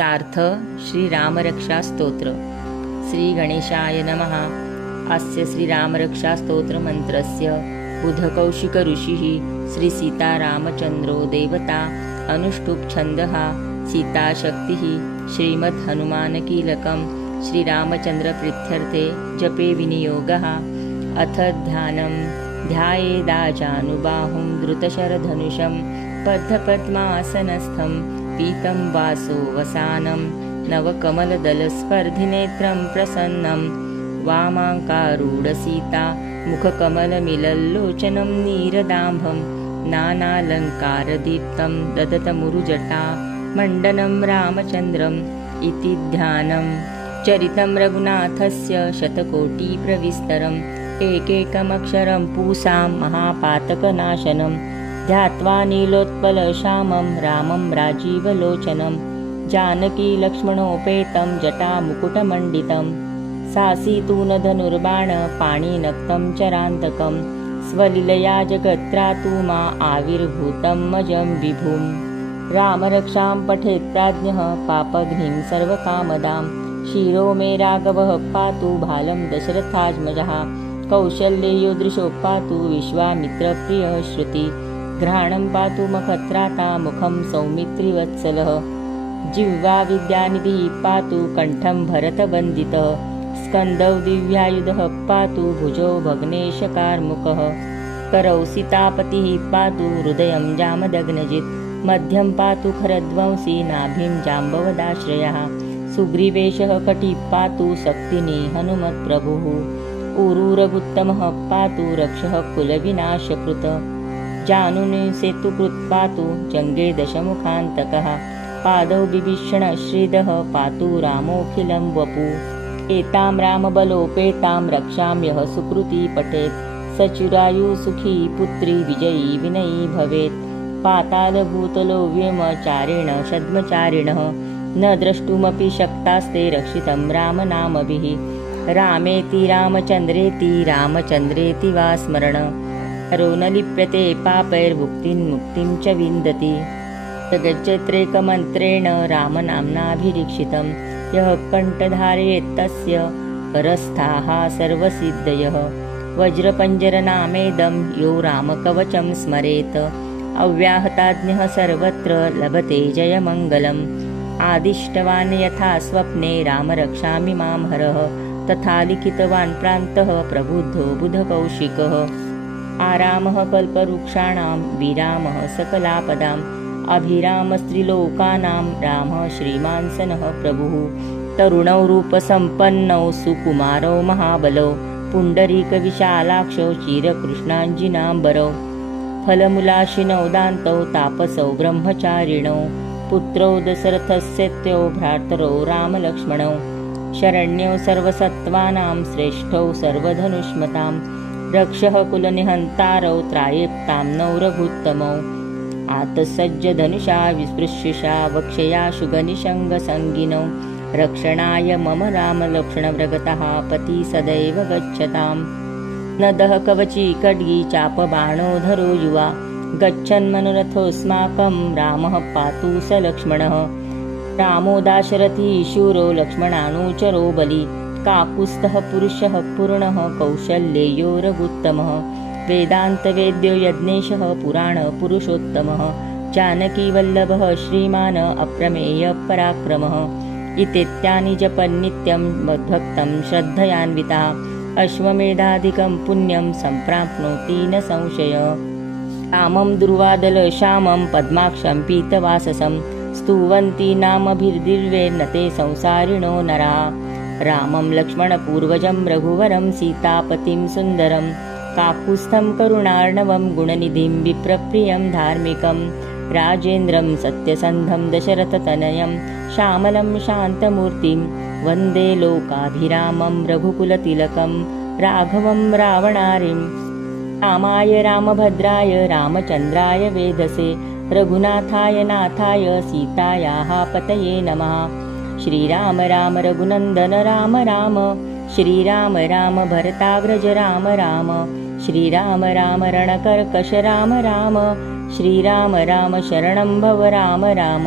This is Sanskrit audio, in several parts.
सार्थ श्रीरामरक्षास्तोत्र। श्रीगणेशाय नमः। अस्य श्रीरामरक्षास्तोत्रमन्त्रस्य बुधकौशिकऋषिः श्रीसीतारामचन्द्रो देवता अनुष्टुप् छन्दः सीताशक्तिः श्रीमद्हनुमानकीलकं श्रीरामचन्द्रप्रीत्यर्थे जपे विनियोगः। अथ ध्यानं ध्यायेदाजानुबाहुं धृतशरधनुषं बद्धपद्मासनस्थं पीतं वासो वसानं नवकमलदलस्पर्धिनेत्रं प्रसन्नं वामाङ्कारूढसीता मुखकमलमिलल्लोचनं नीरदाम्भं नानालङ्कारदीप्तं ददतमुरुजटा मण्डनं रामचन्द्रम् इति ध्यानं। चरितं रघुनाथस्य शतकोटिप्रविस्तरम् एकैकमक्षरं पूसां महापातकनाशनं ध्यात्वा नीलोत्पलश्यामं रामं राजीवलोचनं जानकीलक्ष्मणोपेतं जटामुकुटमण्डितं सासीतूनधनुर्बाणपाणिनक्तं चरान्तकं स्वलीलया जगत्त्रातु मा आविर्भूतं मजं विभुं। रामरक्षां पठेत् प्राज्ञः पापघ्निं सर्वकामदां शिरो मे राघवः पातु भालं दशरथात्मजः कौशल्ययो दृशो पातु विश्वामित्रप्रियः श्रुति घ्राणं पातु मखत्राता मुखं सौमित्रिवत्सलः जिह्वा विद्यानिधिः पातु कण्ठं भरतवन्दितः स्कन्दौ दिव्यायुधः पातु भुजौ भग्नेशकार्मुकः करौ सीतापतिः पातु हृदयं जामदग्नजित् मध्यं पातु खरध्वंसी नाभिं जाम्बवदाश्रयः सुग्रीवेशः कटिः पातु शक्तिनी हनुमत्प्रभुः ऊरुरगुत्तमः पातु रक्षः कुलविनाशकृत जानुनी सेतुकृत् पातु जङ्गे दशमुखान्तकः पादौ विभीषणश्रीदः पातु रामोऽखिलं वपु एतां रामबलोपेतां रक्षां यः सुकृती पठेत् स चिरायुसुखी पुत्री विजयी विनयी भवेत् पातालभूतलो व्योमचारिण छद्मचारिणः न द्रष्टुमपि शक्तास्ते रक्षितं रामनामभिः रामेति रामचन्द्रेति रामचन्द्रेति वा स्मरण हरो न लिप्यते पापैर्मुक्तिं मुक्तिं च विन्दति जगच्चैत्रेकमन्त्रेण रामनाम्नाभिरीक्षितं यः कण्ठधारयेत्तस्य परस्थाः सर्वसिद्धयः वज्रपञ्जरनामेदं यो रामकवचं स्मरेत् अव्याहताज्ञः सर्वत्र लभते जयमङ्गलम् आदिष्टवान् यथा स्वप्ने रामरक्षामि मां हरः तथा लिखितवान् प्रान्तः प्रबुद्धो बुधकौशिकः आरामः कल्पवृक्षाणां विरामः सकलापदाम् अभिरामस्त्रिलोकानां रामः श्रीमान्सनः प्रभुः तरुणौ रूपसम्पन्नौ सुकुमारौ महाबलौ पुण्डरीकविशालाक्षौ चिरकृष्णाञ्जिनाम्बरौ फलमूलाशिनौ दान्तौ तापसौ ब्रह्मचारिणौ पुत्रौ दशरथस्येत्यौ भ्रातरौ रामलक्ष्मणौ शरण्यौ सर्वसत्त्वानां श्रेष्ठौ सर्वधनुष्मतां रक्षः कुलनिहन्तारौ त्रायेप्तां नौ रघुत्तमौ आतसज्जधनुषा विस्पृश्यषा वक्षयाशु गनिशङ्गसङ्गिनौ रक्षणाय मम रामलक्ष्मणव्रगतः पति सदैव गच्छतां नदः कवची खड्गी चापबाणोधरो युवा गच्छन्मनोरथोऽस्माकं रामः पातु स लक्ष्मणः रामो दाशरथी शूरो लक्ष्मणानुचरो बली काकुत्स्थः पुरुषः पूर्णः कौशल्येयो रघुत्तमः वेदान्तवेद्यो यज्ञेशः पुराणपुरुषोत्तमः जानकीवल्लभः श्रीमान् अप्रमेयपराक्रमः इत्येतानि जपन्नित्यं मद्भक्तं श्रद्धयान्वितः अश्वमेधाधिकं पुण्यं सम्प्राप्नोति न संशयः रामं दुर्वादलश्यामं पद्माक्षं पीतवाससं स्तुवन्ति नामभिर्दिव्येन ते संसारिणो नराः रामं लक्ष्मणपूर्वजं रघुवरं सीतापतिं सुन्दरं काकुत्स्थं करुणार्णवं गुणनिधिं विप्रप्रियं धार्मिकं राजेन्द्रं सत्यसन्धं दशरथतनयं श्यामलं शान्तमूर्तिं वन्दे लोकाभिरामं रघुकुलतिलकं राघवं रावणारिं रामाय रामभद्राय रामचन्द्राय वेधसे रघुनाथाय नाथाय सीतायाः पतये नमः। श्रीराम राम रघुनन्दन राम राम श्रीराम राम भरताग्रज राम राम श्रीराम राम रणकर्कश राम राम श्रीराम राम शरणं भव राम राम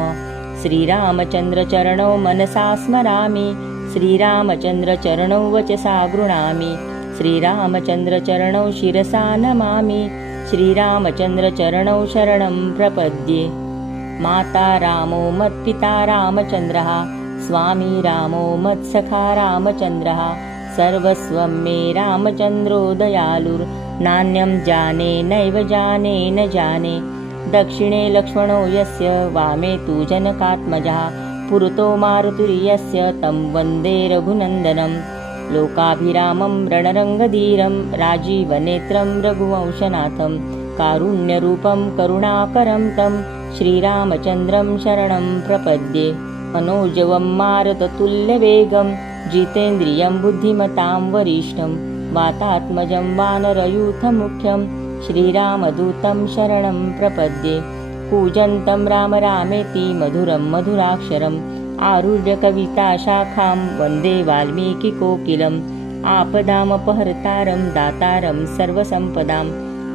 श्रीरामचन्द्रचरणौ मनसा स्मरामि श्रीरामचन्द्रचरणौ वचसा गृह्णामि श्रीरामचन्द्रचरणौ शिरसा नमामि श्रीरामचन्द्रचरणौ शरणं प्रपद्ये। माता रामो मत्पिता रामचन्द्रः स्वामी रामो मत्सखा रामचन्द्रः सर्वस्वं मे रामचन्द्रो दयालुर्नान्यं जाने नैव जाने न जाने। दक्षिणे लक्ष्मणो यस्य वामे तु जनकात्मजः पुरतो मारुतिर्यस्य तं वन्दे रघुनन्दनं। लोकाभिरामं रणरङ्गधीरं राजीवनेत्रं रघुवंशनाथं कारुण्यरूपं करुणाकरं तं श्रीरामचन्द्रं शरणं प्रपद्ये। मनोजवं मारुततुल्यवेगं जितेन्द्रियं बुद्धिमतां वरिष्ठं वातात्मजं वानरयूथमुख्यं श्रीरामदूतं शरणं प्रपद्ये। कूजन्तं राम रामेति मधुरं मधुराक्षरम् आरुह्य कविताशाखां वन्दे वाल्मीकिकोकिलम्। आपदामपहर्तारं दातारं सर्वसम्पदां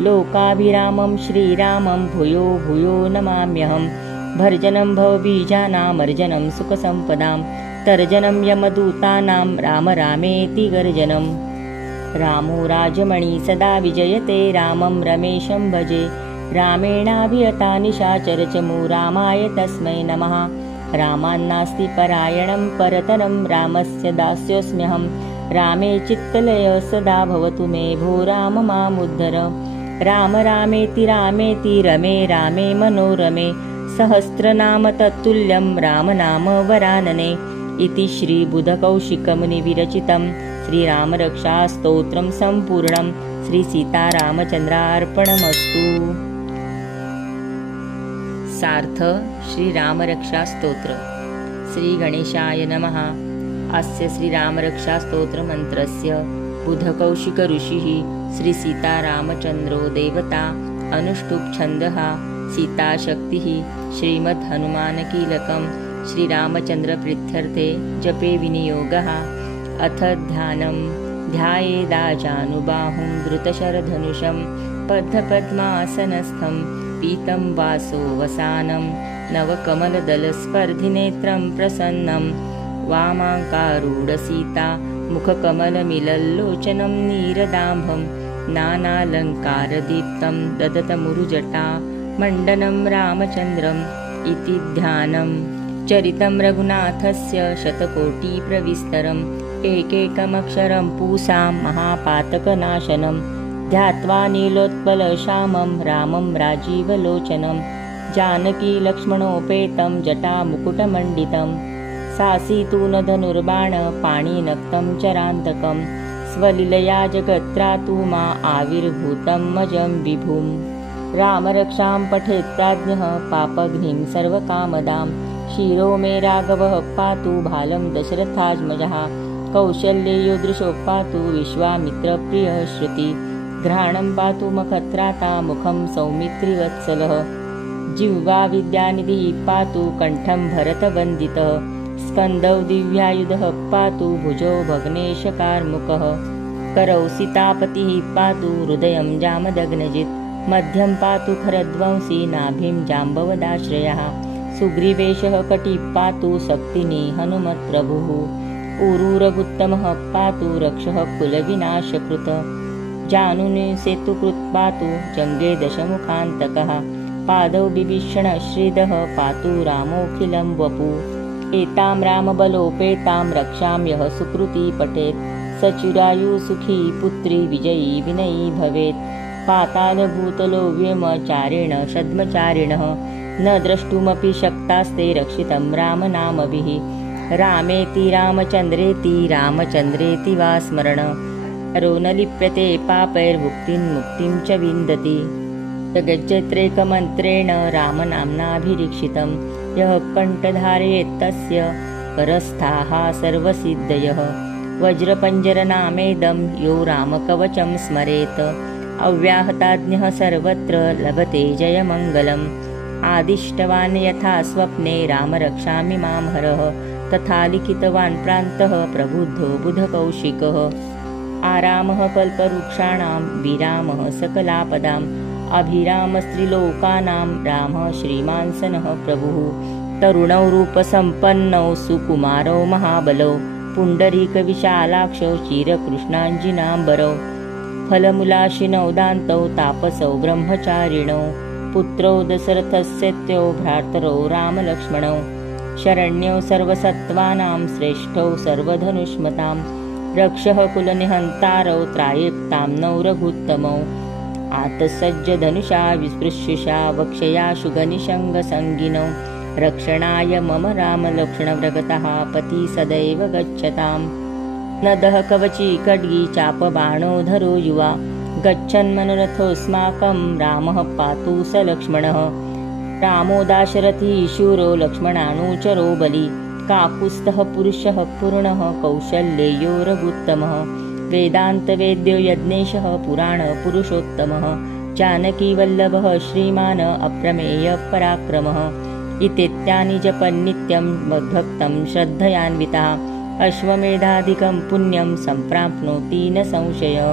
लोकाभिरामं श्रीरामं भूयो भूयो नमाम्यहम्। भर्जनं भवबीजानामर्जनं सुखसम्पदां तर्जनं यमदूतानां राम रामेति गर्जनम्। रामो राजमणि सदा विजयते रामं रमेशं भजे रामेणाभियता निशाचरचमू रामाय तस्मै नमः। रामान्नास्ति परायणं परतरं रामस्य दास्योऽस्म्यहं रामे चित्तलय सदा भवतु मे भो राम मामुद्धर। राम रामेति रामेति रमे रामे मनोरमे सहस्रनाम तत्तुल्यं रामनाम वरानने। इति श्रीबुधकौशिकमुनिविरचितं श्रीरामरक्षास्तोत्रं सम्पूर्णं श्रीसीतारामचन्द्रार्पणमस्तु। सार्थ श्रीरामरक्षास्तोत्र। श्रीगणेशाय नमः। अस्य श्रीरामरक्षास्तोत्रमन्त्रस्य बुधकौशिकऋषिः श्रीसीतारामचन्द्रो देवता अनुष्टुप् सीताशक्तिः श्रीमद्हनुमानकीलकं श्रीरामचन्द्रप्रीत्यर्थे जपे विनियोगः। अथ ध्यानं ध्यायेदाजानुबाहुं धृतशरधनुषं बद्धपद्मासनस्थं पीतं वासो वसानं नवकमलदलस्पर्धिनेत्रं प्रसन्नं वामाङ्कारूढसीता मुखकमलमिलल्लोचनं नीरदाम्भं नानालङ्कारदीप्तं ददतमुरुजटा मण्डनं रामचन्द्रम्। इति ध्यानं चरितं रघुनाथस्य शतकोटिप्रविस्तरम् एकैकमक्षरं पूसां महापातकनाशनं ध्यात्वा नीलोत्पलश्यामं रामं राजीवलोचनं जानकी लक्ष्मणोपेतं जटामुकुटमण्डितं सासीतूनधनुर्बाणपाणिनक्तं चरान्तकं स्वलीलया जगत्रातु मा आविर्भूतं मजं विभुं। रामरक्षां पठेत्याज्ञः पापघ्निं सर्वकामदां शिरो मे राघवः पातु भालं दशरथात्मजः कौशल्ययोदृशो पातु विश्वामित्रप्रियः श्रुति घ्राणं पातु मखत्राता मुखं सौमित्रिवत्सलः जिह्वा विद्यानिधिः पातु कण्ठं भरतवन्दितः स्कन्दौ दिव्यायुधः पातु भुजौ भग्नेशकार्मुकः करौ सीतापतिः पातु हृदयं जामदग्नजित् मध्यं पातु खरध्वंसी नाभिं जाम्बवदाश्रयः सुग्रीवेशः कटिः पातु शक्तिनी हनुमत्प्रभुः ऊरूरगुत्तमः पातु रक्षः कुलविनाशकृत जानुनि सेतुकृत् पातु जङ्गे दशमुखान्तकः पादौ बिभीषणः श्रीदः पातु रामोऽखिलं वपु एतां रामबलोपेतां रक्षां यः सुकृती पठेत् स चिरायुसुखी पुत्री विजयी विनयी भवेत् पातालभूतलो व्यमचारेण षद्मचारिणः न द्रष्टुमपि शक्तास्ते रक्षितं रामनामभिः रामेति रामचन्द्रेति रामचन्द्रेति वा स्मरण हरो न लिप्यते पापैर्मुक्तिं मुक्तिं च विन्दति जगज्जत्रेकमन्त्रेण रामनाम्नाभिरीक्षितं यः कण्ठधारयेत्तस्य परस्थाः सर्वसिद्धयः वज्रपञ्जरनामेदं यो रामकवचं स्मरेत् अव्याहताज्ञः सर्वत्र लभते जयमङ्गलम् आदिष्टवान् यथा स्वप्ने रामरक्षामि मां हरः तथा लिखितवान् प्रान्तः प्रबुद्धो बुधकौशिकः आरामः कल्पवृक्षाणां विरामः सकलापदाम् अभिरामस्त्रिलोकानां रामः श्रीमान् सनः प्रभुः तरुणौ रूपसम्पन्नौ सुकुमारौ महाबलौ पुण्डरीकविशालाक्षौ चिरकृष्णाञ्जिनाम्बरौ फलमूलाशिनौ दान्तौ तापसौ ब्रह्मचारिणौ पुत्रौ दशरथस्येत्यौ भ्रातरौ रामलक्ष्मणौ शरण्यौ सर्वसत्त्वानां श्रेष्ठौ सर्वधनुष्मतां रक्षः कुलनिहन्तारौ त्रायक्तां नौ रघुत्तमौ आतसज्जधनुषा विस्पृश्यशा वक्षया शुगनिषङ्गसङ्गिनौ रक्षणाय मम रामलक्ष्मणव्रगतः पति सदैव गच्छताम् नदः कवची खड्गी चापबाणो धरो युवा गच्छन्मनोरथोऽस्माकं रामः पातु स लक्ष्मणः रामो दाशरथी शूरो लक्ष्मणानुचरो बली काकुत्स्थः पुरुषः पूर्णः कौशल्येयो रघुत्तमः वेदान्तवेद्यो यज्ञेशः पुराणपुरुषोत्तमः जानकीवल्लभः श्रीमान् अप्रमेयपराक्रमः इत्येतानि जपन्नित्यं मद्भक्तं श्रद्धयान्वितः अश्वमेधादिकं पुण्यं सम्प्राप्नोति न संशयः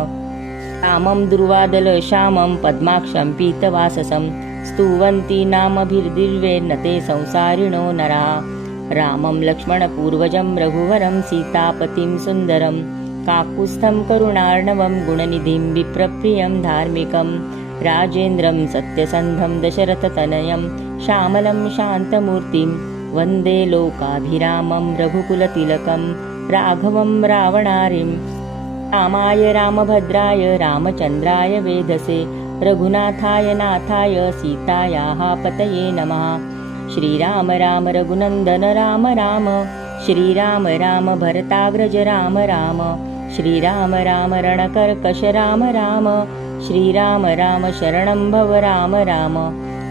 रामं दुर्वादलश्यामं पद्माक्षं पीतवाससं स्तुवन्ति नामभिर्दिव्येन ते संसारिणो नराः रामं लक्ष्मणपूर्वजं रघुवरं सीतापतिं सुन्दरं काकुत्स्थं करुणार्णवं गुणनिधिं विप्रप्रियं धार्मिकं राजेन्द्रं सत्यसन्धं दशरथतनयं श्यामलं शान्तमूर्तिं वन्दे लोकाभिरामं रघुकुलतिलकं राघवं रावणारिं रामाय रामभद्राय रामचन्द्राय वेधसे रघुनाथाय नाथाय सीतायाः पतये नमः श्रीराम राम रघुनन्दन राम राम श्रीराम राम भरताग्रज राम राम श्रीराम राम रणकर्कश राम राम श्रीराम राम शरणं भव राम राम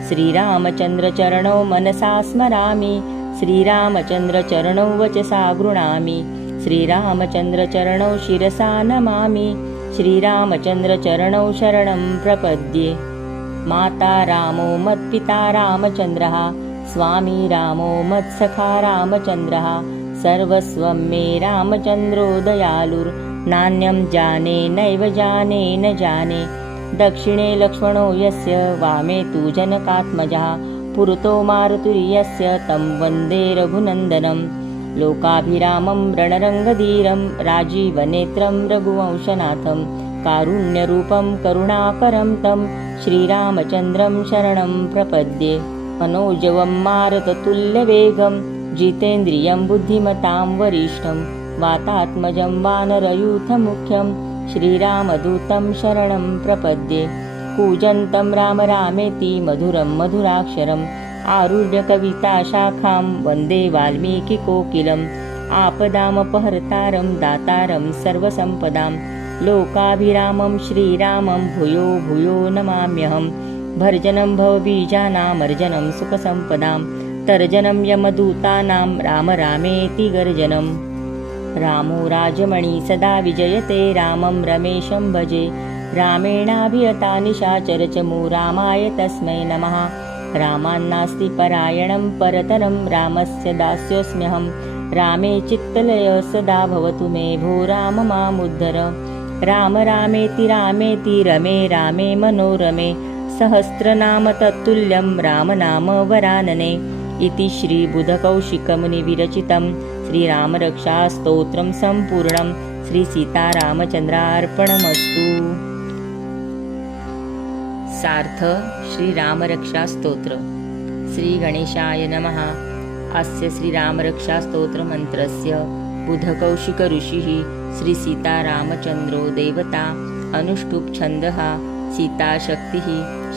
श्रीरामचन्द्रचरणौ मनसा स्मरामि श्रीरामचन्द्रचरणौ वचसा गृह्णामि श्रीरामचन्द्रचरणौ शिरसा नमामि श्रीरामचन्द्रचरणौ शरणं प्रपद्ये माता रामो मत्पिता रामचन्द्रः स्वामी रामो मत्सखा रामचन्द्रः सर्वस्वं मे रामचन्द्रो दयालुर्नान्यं जाने नैव जाने न जाने दक्षिणे लक्ष्मणो यस्य वामे तु जनकात्मजः पुरतो मारुतिर्यस्य तं वन्दे रघुनन्दनं लोकाभिरामं रणरङ्गधीरं राजीवनेत्रं रघुवंशनाथं कारुण्यरूपं करुणाकरं तं श्रीरामचन्द्रं शरणं प्रपद्ये मनोजवं मारुततुल्यवेगं जितेन्द्रियं बुद्धिमतां वरिष्ठं वातात्मजं वानरयूथमुख्यं श्रीरामदूतं शरणं प्रपद्ये कूजन्तं राम रामेति मधुरं मधुराक्षरम् आरुह्य कविताशाखां वन्दे वाल्मीकिकोकिलम् आपदामपहर्तारं दातारं सर्वसम्पदां लोकाभिरामं श्रीरामं भूयो भूयो नमाम्यहं भर्जनं भवबीजानामर्जनं सुखसम्पदां तर्जनं यमदूतानां राम रामेति गर्जनम् रामो राजमणि सदा विजयते रामं रमेशं भजे रामेणाभियता निशाचरचमु रामाय तस्मै नमः रामान्नास्ति परायणं परतरं रामस्य दास्योऽस्म्यहं रामे चित्तलय सदा भवतु मे भो राम मामुद्धर राम रामेति रामेति रमे रामे मनोरमे सहस्रनाम तत्तुल्यं रामनाम वरानने इति श्रीबुधकौशिकमुनिविरचितं श्रीरामरक्षास्तोत्रं सम्पूर्णं श्रीसीतारामचन्द्रार्पणमस्तु। सार्थ श्रीरामरक्षास्तोत्र। श्रीगणेशाय नमः। अस्य श्रीरामरक्षास्तोत्रमन्त्रस्य बुधकौशिकऋषिः श्रीसीतारामचन्द्रो देवता अनुष्टुप् छन्दः सीताशक्तिः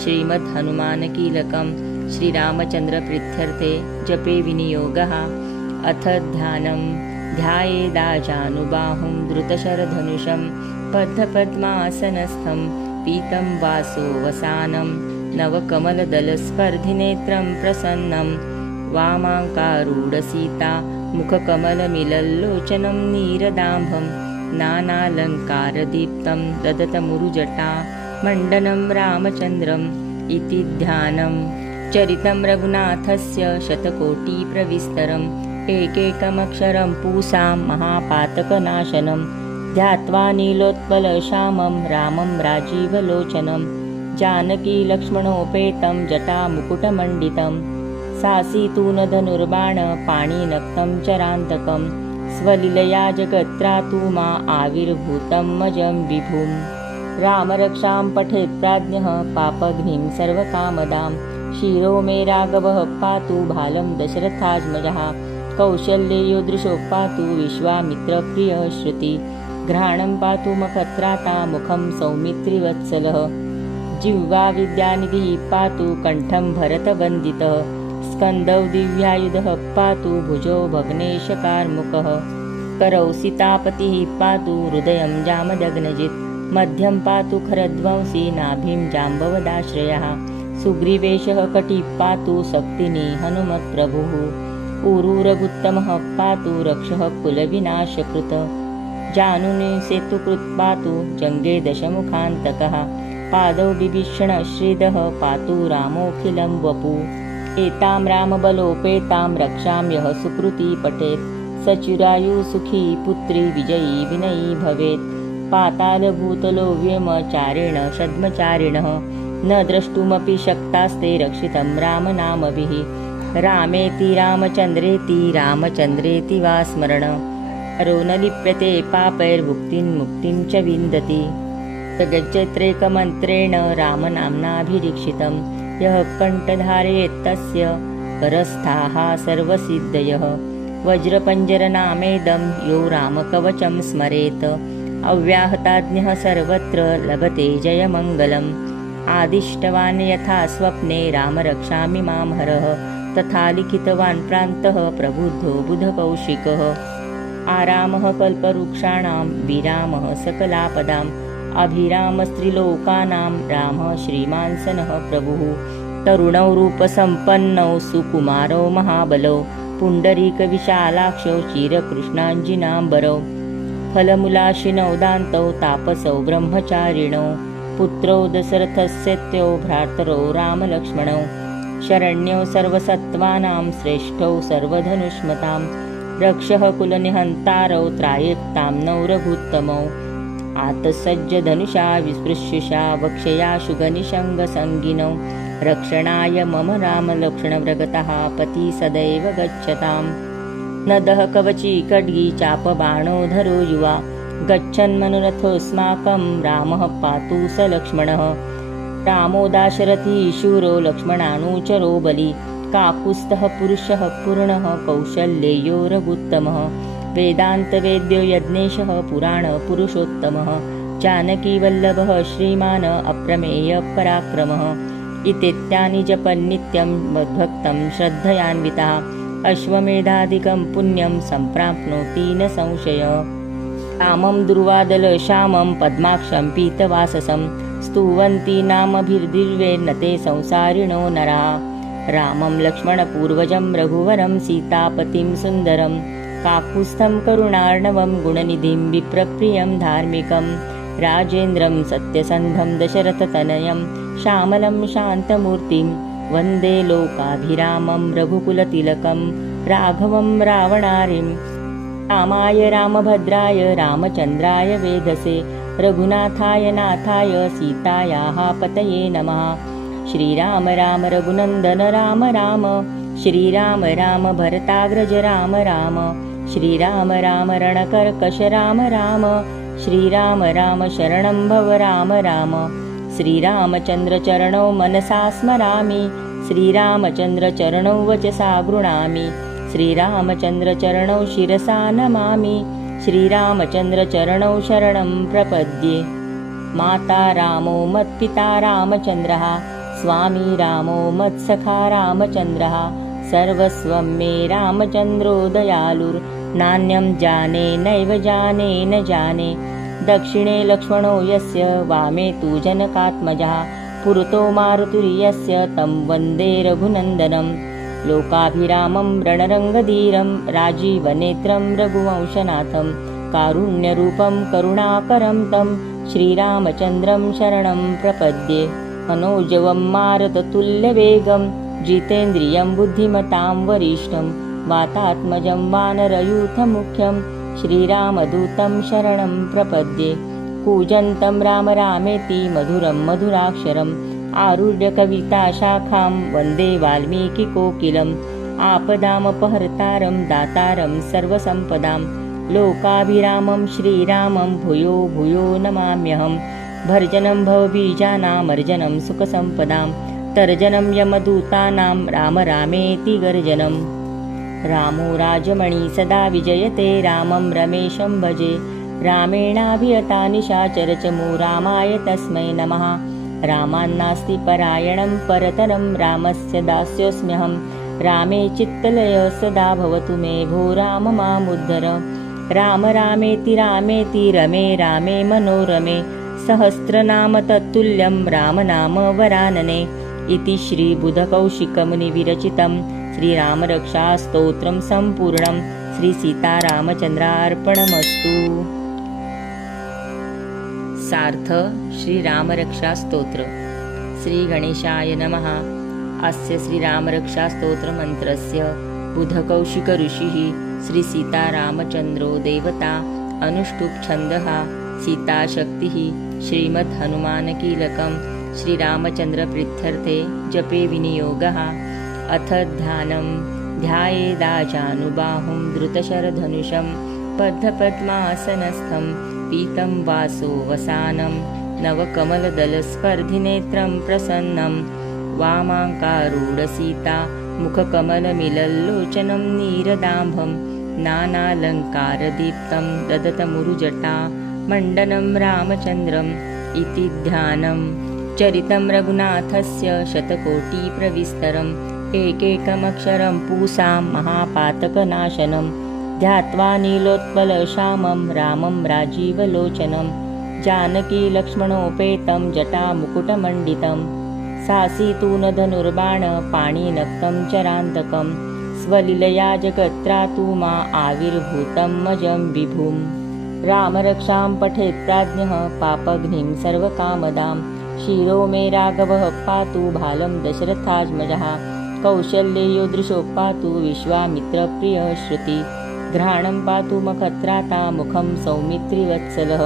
श्रीमद्हनुमानकीलकं श्रीरामचन्द्रप्रीत्यर्थे जपे विनियोगः। अथ ध्यानं ध्यायेदाजानुबाहुं धृतशरधनुषं बद्धपद्मासनस्थं पीतं वासोऽवसानं नवकमलदलस्पर्धिनेत्रं प्रसन्नं वामाङ्कारूढसीता मुखकमलमिलल्लोचनं नीरदाम्भं नानालङ्कारदीप्तं ददतमुरुजटा मण्डनं रामचन्द्रम् इति ध्यानं। चरितं रघुनाथस्य शतकोटिप्रविस्तरम् एकैकमक्षरं पूसां महापातकनाशनं ध्यात्वा नीलोत्पलश्यामं रामं राजीवलोचनं जानकीलक्ष्मणोपेतं जटामुकुटमण्डितं सासीतून धनुर्बाण पाणिनक्तं चरान्तकं स्वलीलया जगत्रातु मा आविर्भूतं मजं विभुं रामरक्षां पठेत् प्राज्ञः पापघ्निं सर्वकामदां शिरो मे राघवः पातु भालं दशरथात्मजः कौशल्ययो दृशो पातु विश्वामित्रप्रियः श्रुति घ्राणं पातु मखत्राता मुखं सौमित्रिवत्सलः जिह्वा विद्यानिधिः पातु कण्ठं भरतवन्दितः स्कन्दौ दिव्यायुधः पातु भुजो भग्नेशकार्मुकः करौ सीतापतिः पातु हृदयं जामदग्नजित् मध्यं पातु खरध्वंसी नाभिं जाम्बवदाश्रयः सुग्रीवेशः कटिः पातु शक्तिनी हनुमत्प्रभुः ऊरुरगुत्तमः पातु रक्षः कुलविनाशकृत जानुने सेतुकृत् पातु जङ्गे दशमुखान्तकः पादौ बिभीषणश्रीदः पातु रामोऽखिलं वपु एतां रामबलोपेतां रक्षां यः सुकृती पठेत् सचिरायुसुखी पुत्री विजयी विनयी भवेत् पातालभूतलो व्यमचारेण छद्मचारिणः न द्रष्टुमपि शक्तास्ते रक्षितं रामनामभिः रामेति रामचन्द्रेति रामचन्द्रेति वा स्मरण हरो न लिप्यते पापैर्मुक्तिं मुक्तिं च विन्दति जगच्चैत्रैकमन्त्रेण रामनाम्नाभिरीक्षितं यः कण्ठधारयेत्तस्य परस्थाः सर्वसिद्धयः वज्रपञ्जरनामेदं यो रामकवचं स्मरेत् अव्याहताज्ञः सर्वत्र लभते जयमङ्गलम् आदिष्टवान् यथा स्वप्ने रामरक्षामि मां हरः तथा लिखितवान् प्रान्तः प्रबुद्धो बुधकौशिकः आरामः कल्पवृक्षाणां विरामः सकलापदाम् अभिरामस्त्रिलोकानां रामः श्रीमान्सनः प्रभुः तरुणौ रूपसम्पन्नौ सुकुमारौ महाबलौ पुण्डरीकविशालाक्षौ चिरकृष्णाञ्जिनाम्बरौ फलमूलाशिनौ दान्तौ तापसौ ब्रह्मचारिणौ पुत्रौ दशरथस्यत्यौ भ्रातरौ रामलक्ष्मणौ शरण्यौ सर्वसत्त्वानां श्रेष्ठौ सर्वधनुष्मतां रक्षः कुलनिहन्तारौ त्रायक्तां नौ रघुत्तमौ आतसज्जधनुषा विस्पृश्युषा वक्षया शुगनिषङ्गसङ्गिनौ रक्षणाय मम रामलक्ष्मणव्रगतः पति सदैव गच्छताम् नदः कवची खड्गी चापबाणो धरो युवा गच्छन्मनुरथोऽस्माकं रामः पातु स लक्ष्मणः रामो दाशरथी शूरो लक्ष्मणानुचरो बली काकुत्स्थः पुरुषः पूर्णः कौशल्येयो रघुत्तमः वेदान्तवेद्यो यज्ञेशः पुराणपुरुषोत्तमः जानकीवल्लभः श्रीमान् अप्रमेयपराक्रमः इत्येतानि जपन्नित्यं मद्भक्तं श्रद्धयान्वितः अश्वमेधादिकं पुण्यं सम्प्राप्नोति न संशयः रामं दुर्वादलश्यामं पद्माक्षं पीतवाससं स्तुवन्ति नामभिर्दिव्यैर्नते संसारिणो नराः रामं लक्ष्मणपूर्वजं रघुवरं सीतापतिं सुन्दरं काकुत्स्थं करुणार्णवं गुणनिधिं विप्रप्रियं धार्मिकं राजेन्द्रं सत्यसन्धं दशरथतनयं श्यामलं शान्तमूर्तिं वन्दे लोकाभिरामं रघुकुलतिलकं राघवं रावणारिं रामाय रामभद्राय रामचन्द्राय वेधसे रघुनाथाय नाथाय सीतायाः पतये नमः श्रीराम राम रघुनन्दन राम राम श्रीराम राम भरताग्रज राम राम श्रीराम राम रणकर्कश राम राम श्रीराम राम शरणं भव राम राम श्रीरामचन्द्रचरणौ मनसा स्मरामि श्रीरामचन्द्रचरणौ वचसा गृह्णामि श्रीरामचन्द्रचरणौ शिरसा नमामि श्रीरामचन्द्रचरणौ शरणं प्रपद्ये माता रामो मत्पिता रामचन्द्रः स्वामी रामो मत्सखा रामचन्द्रः सर्वस्वं मे रामचन्द्रो दयालुर्नान्यं जाने नैव जाने न जाने दक्षिणे लक्ष्मणो यस्य वामे तु जनकात्मजः पुरतो मारुतिर्यस्य तं वन्दे रघुनन्दनं लोकाभिरामं रणरङ्गधीरं राजीवनेत्रं रघुवंशनाथं कारुण्यरूपं करुणाकरं तं श्रीरामचन्द्रं शरणं प्रपद्ये मनोजवं मारुततुल्यवेगं जितेन्द्रियं बुद्धिमतां वरिष्ठं वातात्मजं वानरयूथमुख्यं श्रीरामदूतं शरणं प्रपद्ये कूजन्तं राम रामेति मधुरं मधुराक्षरम् आरुह्य कविताशाखां वन्दे वाल्मीकिकोकिलम् आपदामपहर्तारं दातारं सर्वसम्पदां लोकाभिरामं श्रीरामं भूयो भूयो नमाम्यहम् भर्जनं भवबीजानामर्जनं सुखसम्पदां तर्जनं यमदूतानां राम रामेति गर्जनम् रामो राजमणि सदा विजयते रामं रमेशं भजे रामेणाभियता निशाचरचमो रामाय तस्मै नमः रामान्नास्ति परायणं परतरं रामस्य दास्योऽस्म्यहं रामे चित्तलय सदा भवतु मे भो राम मामुद्धर राम रामेति रामेति रमे रामे मनोरमे सहस्रनाम तत्तुल्यं रामनाम वरानने इति श्रीबुधकौशिकमुनिविरचितं श्रीरामरक्षास्तोत्रं सम्पूर्णं श्रीसीतारामचन्द्रार्पणमस्तु। सार्थ श्रीरामरक्षास्तोत्र। श्रीगणेशाय नमः। अस्य श्रीरामरक्षास्तोत्रमन्त्रस्य बुधकौशिकऋषिः श्रीसीतारामचन्द्रो देवता अनुष्टुप् छन्दः सीताशक्तिः श्रीमद्हनुमानकीलकं श्रीरामचन्द्रप्रीत्यर्थे जपे विनियोगः। अथ ध्यानं ध्यायेदाजानुबाहुं धृतशरधनुषं बद्धपद्मासनस्थं पीतं वासो वसानं नवकमलदलस्पर्धिनेत्रं प्रसन्नं वामाङ्कारूढसीता मुखकमलमिलल्लोचनं नीरदाम्भं नानालङ्कारदीप्तं ददतमुरुजटा मण्डनं रामचन्द्रम् इति ध्यानं चरितं रघुनाथस्य शतकोटिप्रविस्तरम् एकैकमक्षरं पूसां महापातकनाशनं ध्यात्वा नीलोत्पलश्यामं रामं राजीवलोचनं जानकीलक्ष्मणोपेतं जटामुकुटमण्डितं सासीतूनधनुर्बाणपाणिनक्तं चरान्तकं स्वलीलया जगत्रातु मा आविर्भूतं मजं विभुं रामरक्षां पठेत्प्राज्ञः पापघ्निं सर्वकामदां शिरो मे राघवः पातु भालं दशरथात्मजः कौशल्ययो दृशो पातु विश्वामित्रप्रियः श्रुति घ्राणं पातु मखत्राता मुखं सौमित्रिवत्सलः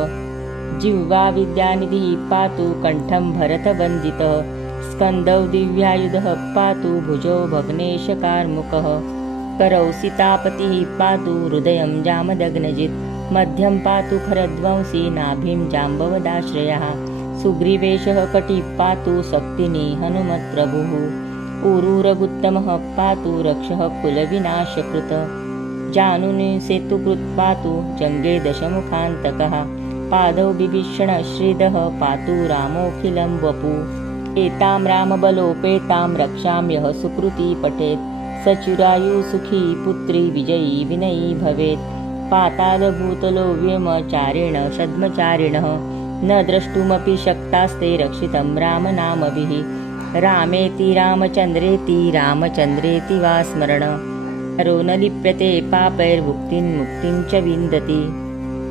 जिह्वा विद्यानिधिः पातु कण्ठं भरतवन्दितः स्कन्दौ दिव्यायुधः पातु भुजौ भग्नेशकार्मुकः करौ सीतापतिः पातु हृदयं जामदग्नजित् मध्यं पातु खरध्वंसी नाभिं जाम्बवदाश्रयः सुग्रीवेशः कटिः पातु शक्तिनी हनुमत्प्रभुः ऊरूरगुत्तमः पातु रक्षः कुलविनाशकृत जानुनि सेतुकृत् पातु जङ्गे दशमुखान्तकः पादौ बिभीषणश्रीदः पातु रामोऽखिलं वपु एतां रामबलोपेतां रक्षां यः सुकृती पठेत् सचिरायु सुखी पुत्री विजयी विनयी भवेत् पातालभूतलो व्यमचारेण शद्मचारिणः न द्रष्टुमपि शक्तास्ते रक्षितं रामनामभिः रामेति रामचन्द्रेति रामचन्द्रेति वा स्मरण नरो न लिप्यते पापैर्मुक्तिं मुक्तिं च विन्दति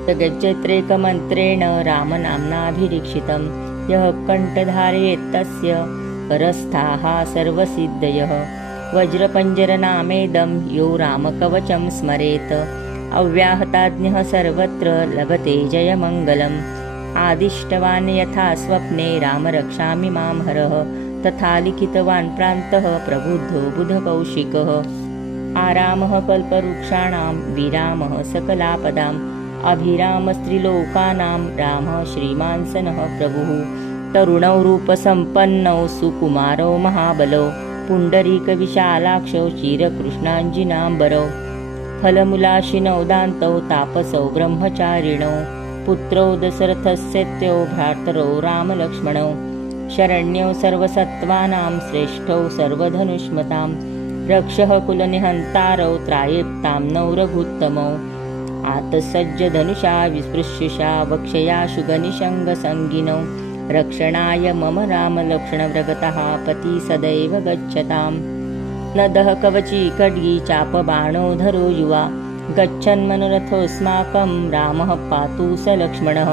जगज्जत्रेकमन्त्रेण रामनाम्नाभिरीक्षितं यः कण्ठधारयेत्तस्य परस्थाः सर्वसिद्धयः वज्रपञ्जरनामेदं यो रामकवचं स्मरेत् अव्याहताज्ञः सर्वत्र लभते जयमङ्गलम् आदिष्टवान् यथा स्वप्ने रामरक्षामि मां हरः तथा लिखितवान् प्रान्तः प्रबुद्धो बुधकौशिकः आरामः कल्पवृक्षाणां विरामः सकलापदाम् अभिरामस्त्रिलोकानां रामः श्रीमान् सनः प्रभुः तरुणौ रूपसम्पन्नौ सुकुमारौ महाबलौ पुण्डरीकविशालाक्षौ चिरकृष्णाञ्जिनाम्बरौ फलमूलाशिनौ दान्तौ तापसौ ब्रह्मचारिणौ पुत्रौ दशरथस्येत्यौ भ्रातरौ रामलक्ष्मणौ शरण्यौ सर्वसत्त्वानां श्रेष्ठौ सर्वधनुष्मतां रक्षः कुलनिहन्तारौ त्रायेप्तां नौ रघुत्तमौ आतसज्जधनुषा विस्पृश्यशा वक्षया शुगनिषङ्गसङ्गिनौ रक्षणाय मम रामलक्ष्मणव्रगतः पति सदैव गच्छताम् नदः कवची खड्गी चापबाणो धरो युवा गच्छन्मनोरथोऽस्माकं रामः पातु स लक्ष्मणः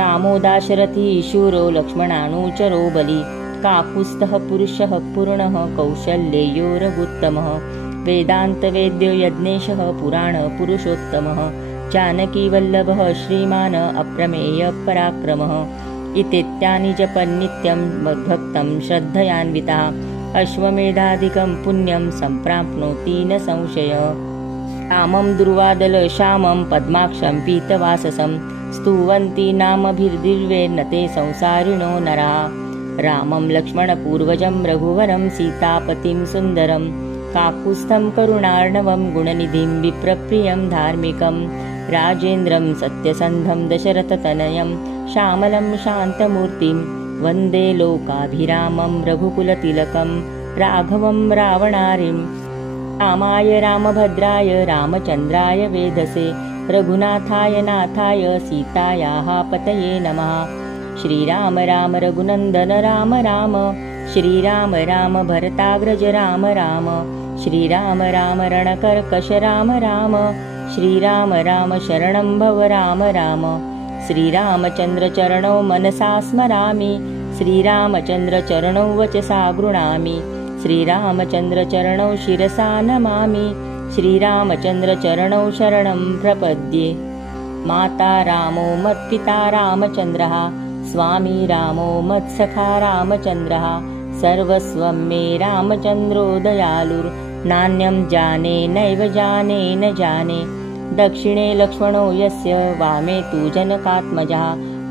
रामो दाशरथी शूरो लक्ष्मणानुचरो बली काकुत्स्थः पुरुषः पूर्णः कौशल्येयो रघुत्तमः वेदान्तवेद्यो यज्ञेशः पुराणपुरुषोत्तमः जानकीवल्लभः श्रीमान् अप्रमेयपराक्रमः इत्येतानि जपन्नित्यं मद्भक्तं श्रद्धयान्वितः अश्वमेधादिकं पुण्यं सम्प्राप्नोति न संशयः। रामं दुर्वादलश्यामं पद्माक्षं पीतवाससं स्तुवन्ति नामभिर्दिव्येर्न ते संसारिणो नराः। रामं लक्ष्मणपूर्वजं रघुवरं सीतापतिं सुन्दरं काकुत्स्थं करुणार्णवं गुणनिधिं विप्रप्रियं धार्मिकं राजेन्द्रं सत्यसन्धं दशरथतनयं श्यामलं शान्तमूर्तिं वन्दे लोकाभिरामं रघुकुलतिलकं राघवं रावणारिं। रामाय रामभद्राय रामचन्द्राय वेधसे रघुनाथाय नाथाय सीतायाः पतये नमः। श्रीराम राम रघुनन्दन राम राम श्रीराम राम भरताग्रज राम राम श्रीराम राम रणकर्कश राम राम श्रीराम राम शरणं भव राम राम। श्रीरामचन्द्रचरणौ मनसा स्मरामि श्रीरामचन्द्रचरणौ वचसा गृह्णामि श्रीरामचन्द्रचरणौ शिरसा नमामि श्रीरामचन्द्रचरणौ शरणं प्रपद्ये। माता रामो मत्पिता रामचन्द्रः स्वामी रामो मत्सखा रामचन्द्रः सर्वस्वं मे रामचन्द्रो दयालुर्नान्यं जाने नैव जाने न जाने। दक्षिणे लक्ष्मणो यस्य वामे तु जनकात्मजः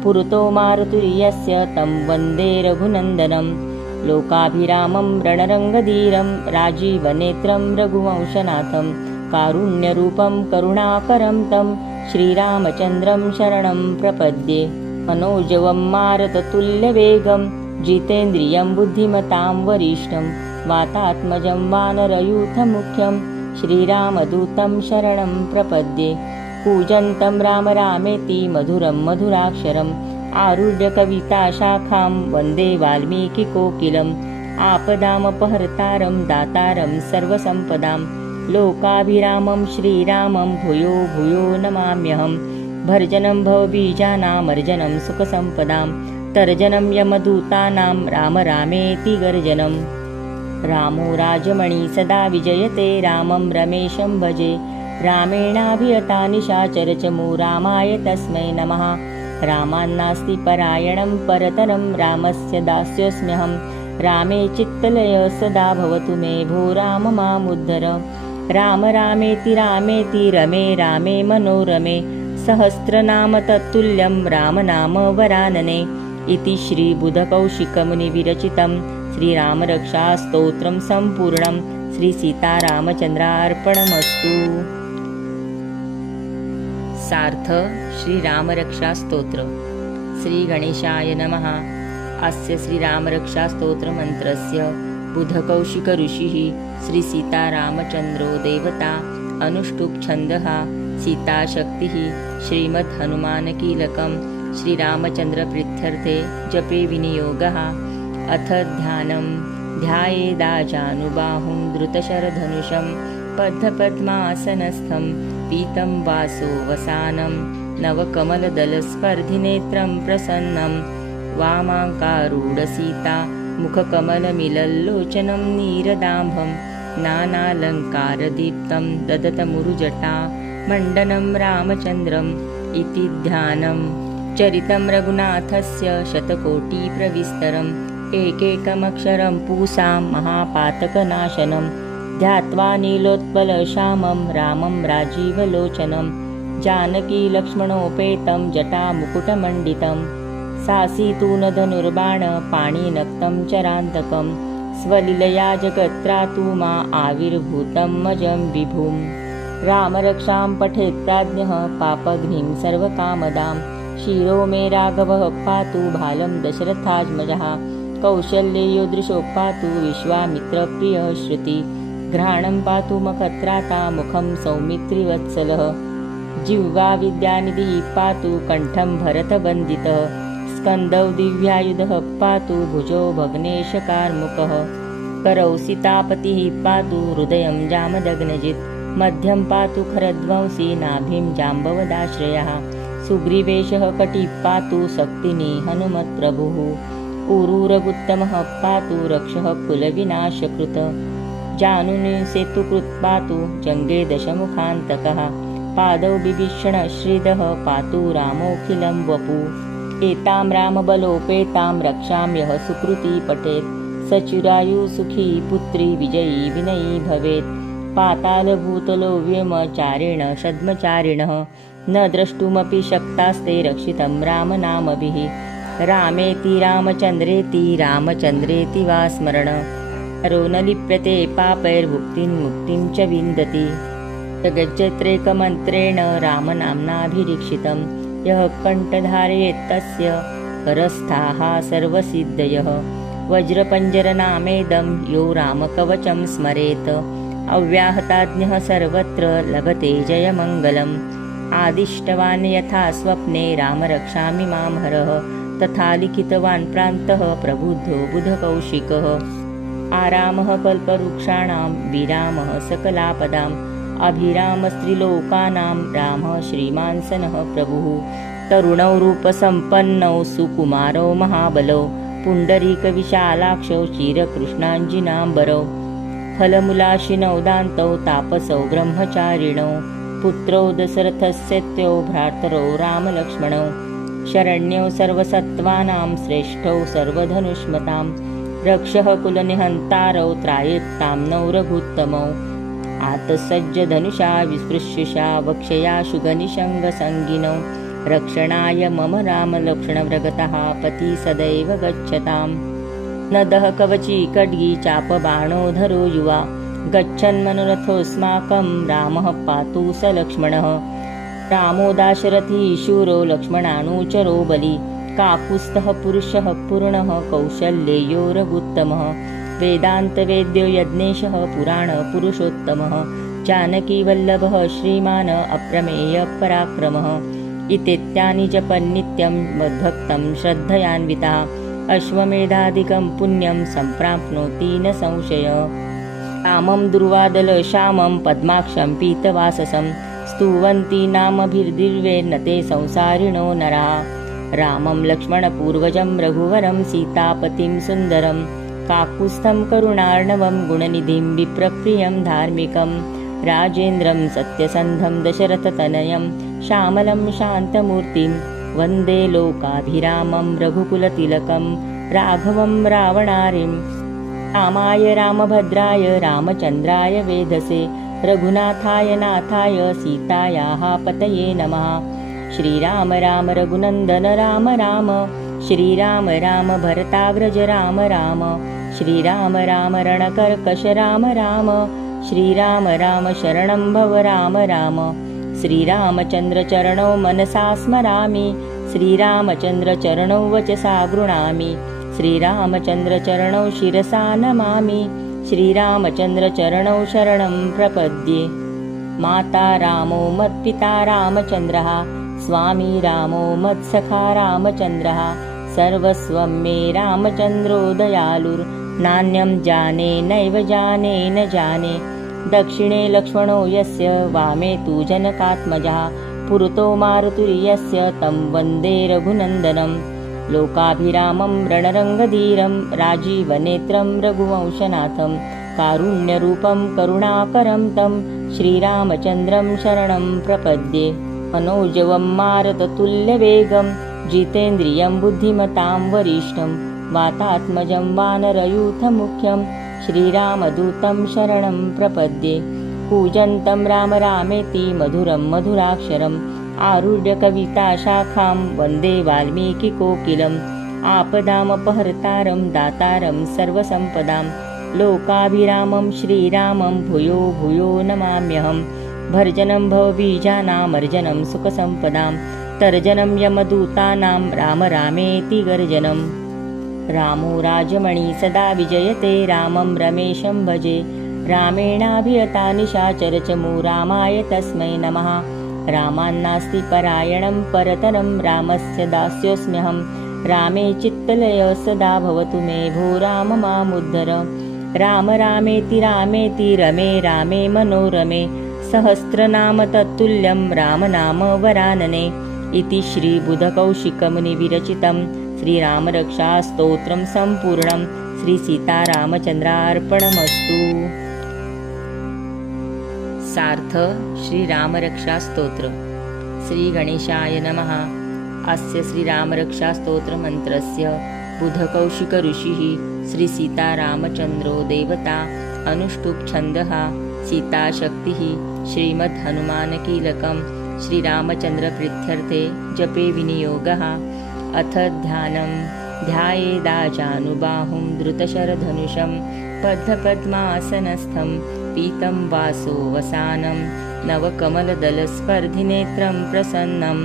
पुरतो मारुतिर्यस्य तं वन्दे रघुनन्दनं। लोकाभिरामं रणरङ्गधीरं राजीवनेत्रं रघुवंशनाथं कारुण्यरूपं करुणाकरं तं श्रीरामचन्द्रं शरणं प्रपद्ये। मनोजवं मारुततुल्यवेगं जितेन्द्रियं बुद्धिमतां वरिष्ठं वातात्मजं वानरयूथमुख्यं श्रीरामदूतं शरणं प्रपद्ये। कूजन्तं राम रामेति मधुरं मधुराक्षरम् आरुह्य कविताशाखां वन्दे वाल्मीकिकोकिलम् आपदामपहर्तारं दातारं सर्वसम्पदां लोकाभिरामं श्रीरामं भूयो भूयो नमाम्यहम्। भर्जनं भवबीजानामर्जनं सुखसम्पदां तर्जनं यमदूतानां राम रामेति गर्जनम्। रामो राजमणि सदा विजयते रामं रमेशं भजे रामेणाभियता निशाचरचमु रामाय तस्मै नमः। रामान्नास्ति परायणं परतरं रामस्य दास्योऽस्म्यहं रामे चित्तलय सदा भवतु मे भो राम मामुद्धर। राम रामेति रामेति रमे रामे मनोरमे सहस्रनाम तत्तुल्यं रामनाम वरानने। इति श्रीबुधकौशिकमुनिविरचितं श्रीरामरक्षास्तोत्रं सम्पूर्णं। श्रीसीतारामचन्द्रार्पणमस्तु। सार्थ श्रीरामरक्षास्तोत्र। श्रीगणेशाय नमः। अस्य श्रीरामरक्षास्तोत्रमन्त्रस्य बुधकौशिकऋषिः श्रीसीतारामचन्द्रो देवता अनुष्टुप् छन्दः सीताशक्तिः श्रीमद्हनुमानकीलकं श्रीरामचन्द्रप्रीत्यर्थे जपे विनियोगः। अथ ध्यानं ध्यायेदाजानुबाहुं धृतशरधनुषं बद्धपद्मासनस्थं पीतं वासोवसानं नवकमलदलस्पर्धिनेत्रं प्रसन्नं वामाङ्कारूढसीता मुखकमलमिलल्लोचनं नीरदाम्भं नानालङ्कारदीप्तं ददतमुरुजटा मण्डनं रामचन्द्रम्। इति ध्यानं चरितं रघुनाथस्य शतकोटिप्रविस्तरम् एकैकमक्षरं पूसां महापातकनाशनं ध्यात्वा नीलोत्पलश्यामं रामं राजीवलोचनं जानकीलक्ष्मणोपेतं जटामुकुटमण्डितं सासीतूनधनुर्बाणपाणिनक्तं चरान्तकं स्वलीलया जगत्त्रातु मा आविर्भूतं मजं विभुं। रामरक्षां पठेत्प्राज्ञः पापघ्निं सर्वकामदां शिरो मे राघवः पातु भालं दशरथात्मजः कौशल्ययो दृशो पातु विश्वामित्रप्रियः श्रुति घ्राणं पातु मखत्राता मुखं सौमित्रिवत्सलः जिह्वा विद्यानिधिः पातु कण्ठं भरतबन्दितः स्कन्दौ दिव्यायुधः पातु भुजो भग्नेशकार्मुकः करौ सीतापतिः पातु हृदयं जामदग्नजित् मध्यं पातु खरध्वंसी नाभिं जाम्बवदाश्रयः सुग्रीवेशः कटिः पातु शक्तिनी हनुमत्प्रभुः ऊरूरगुत्तमः पातु रक्षः कुलविनाशकृत जानुनि सेतुकृत् पातु जङ्गे दशमुखान्तकः पादौ बिभीषणः श्रीदः पातु रामोऽखिलं वपु एतां रामबलोपेतां रक्षां यः सुकृती पठेत् स चिरायु सुखी पुत्री विजयी विनयी भवेत्। पातालभूतलो व्योमचारिण षद्मचारिणः न द्रष्टुमपि शक्तास्ते रक्षितं रामनामभिः। रामेति रामचन्द्रेति रामचन्द्रेति वा स्मरण रो न लिप्यते पापैर्मुक्तिं मुक्तिं च विन्दति। जगज्जत्रैकमन्त्रेण रामनाम्नाभिरीक्षितं यः कण्ठधारयेत् तस्य करस्थाः सर्वसिद्धयः। वज्रपञ्जरनामेदं यो रामकवचं स्मरेत् अव्याहताज्ञः सर्वत्र लभते जयमङ्गलम्। आदिष्टवान् यथा स्वप्ने राम रक्षामि मां हरः तथा लिखितवान् प्रान्तः प्रबुद्धो बुधकौशिकः। आरामः कल्पवृक्षाणां विरामः सकलापदाम् अभिरामस्त्रिलोकानां रामः श्रीमान् सनः प्रभुः। तरुणौ रूपसम्पन्नौ सुकुमारौ महाबलौ पुण्डरीकविशालाक्षौ चिरकृष्णाञ्जिनाम्बरौ फलमूलाशिनौ दान्तौ तापसौ ब्रह्मचारिणौ पुत्रौ दशरथस्येत्यौ भ्रातरौ रामलक्ष्मणौ शरण्यौ सर्वसत्त्वानां श्रेष्ठौ सर्वधनुष्मतां रक्षः कुलनिहन्तारौ त्रायेत्तां नौ रघुत्तमौ आतसज्जधनुषा विस्पृश्यशा वक्षया शुगनिशङ्गसङ्गिनौ रक्षणाय मम रामलक्ष्मणव्रगतः पति सदैव गच्छताम्। नदः कवची खड्गी चापबाणोधरो युवा गच्छन्मनोरथोऽस्माकं रामः पातु स लक्ष्मणः। रामो दाशरथी शूरो लक्ष्मणानुचरो बली काकुत्स्थः पुरुषः पूर्णः कौशल्येयो रघुत्तमः। वेदान्तवेद्यो यज्ञेशः पुराणपुरुषोत्तमः जानकीवल्लभः श्रीमान् अप्रमेयपराक्रमः। इत्येतानि जपन्नित्यं मद्भक्तं श्रद्धयान्विता अश्वमेधादिकं पुण्यं सम्प्राप्नोति न संशयः। रामं दुर्वादलश्यामं पद्माक्षं पीतवाससं स्तुवन्ति नामभिर्दिव्येन ते संसारिणो नराः। रामं लक्ष्मणपूर्वजं रघुवरं सीतापतिं सुन्दरं काकुत्स्थं करुणार्णवं गुणनिधिं विप्रप्रियं धार्मिकं राजेन्द्रं सत्यसन्धं दशरथतनयं श्यामलं शान्तमूर्तिं वन्दे लोकाभिरामं रघुकुलतिलकं राघवं रावणारिं। रामाय रामभद्राय रामचन्द्राय वेधसे रघुनाथाय नाथाय सीतायाः पतये नमः। श्रीराम राम रघुनन्दन राम राम श्रीराम राम भरताग्रज राम राम श्रीराम राम रणकर्कश राम राम श्रीराम राम शरणं भव राम राम। श्रीरामचन्द्रचरणौ मनसा स्मरामि श्रीरामचन्द्रचरणौ वचसा गृह्णामि श्रीरामचन्द्रचरणौ शिरसा नमामि श्रीरामचन्द्रचरणौ शरणं प्रपद्ये। माता रामो मत्पिता रामचन्द्रः स्वामी रामो मत्सखा रामचन्द्रः सर्वस्वं मे रामचन्द्रो दयालुर्नान्यं जाने नैव जाने न जाने। दक्षिणे लक्ष्मणो यस्य वामे तु जनकात्मजः पुरतो मारुतिर्यस्य तं वन्दे रघुनन्दनं। लोकाभिरामं रणरङ्गधीरं राजीवनेत्रं रघुवंशनाथं कारुण्यरूपं करुणाकरं तं श्रीरामचन्द्रं शरणं प्रपद्ये। मनोजवं मारुततुल्यवेगं जितेन्द्रियं बुद्धिमतां वरिष्ठं वातात्मजं वानरयूथमुख्यं श्रीरामदूतं शरणं प्रपद्ये। कूजन्तं राम रामेति मधुरं मधुराक्षरम् आरुह्य कविताशाखां वन्दे वाल्मीकिकोकिलम्। आपदामपहर्तारं दातारं सर्वसम्पदां लोकाभिरामं श्रीरामं भूयो भूयो नमाम्यहम्। भर्जनं भवबीजानामर्जनं सुखसम्पदां तर्जनं यमदूतानां राम रामेति गर्जनम्। रामो राजमणि सदा विजयते रामं रमेशं भजे रामेणाभियता निशाचरचमू रामाय तस्मै नमः। रामान्नास्ति परायणं परतरं रामस्य दास्योऽस्म्यहं रामे चित्तलय सदा भवतु मे भो राम मामुद्धर। राम रामेति रमे रामे मनोरमे सहस्रनाम तत्तुल्यं रामनाम वरानने। इति श्रीबुधकौशिकमुनिविरचितं श्रीरामरक्षास्तोत्रं सम्पूर्णं। श्रीसीतारामचन्द्रार्पणमस्तु। सार्थ श्रीरामरक्षास्तोत्र। श्रीगणेशाय नमः। अस्य श्रीरामरक्षास्तोत्रमन्त्रस्य बुधकौशिकऋषिः श्रीसीतारामचन्द्रो देवता अनुष्टुप् छन्दः सीताशक्तिः श्रीमद्हनुमानकीलकं श्रीरामचन्द्रप्रीत्यर्थे जपे विनियोगः। अथ ध्यानं ध्यायेदाजानुबाहुं धृतशरधनुषं बद्धपद्मासनस्थं पीतं वासोऽवसानं नवकमलदलस्पर्धिनेत्रं प्रसन्नं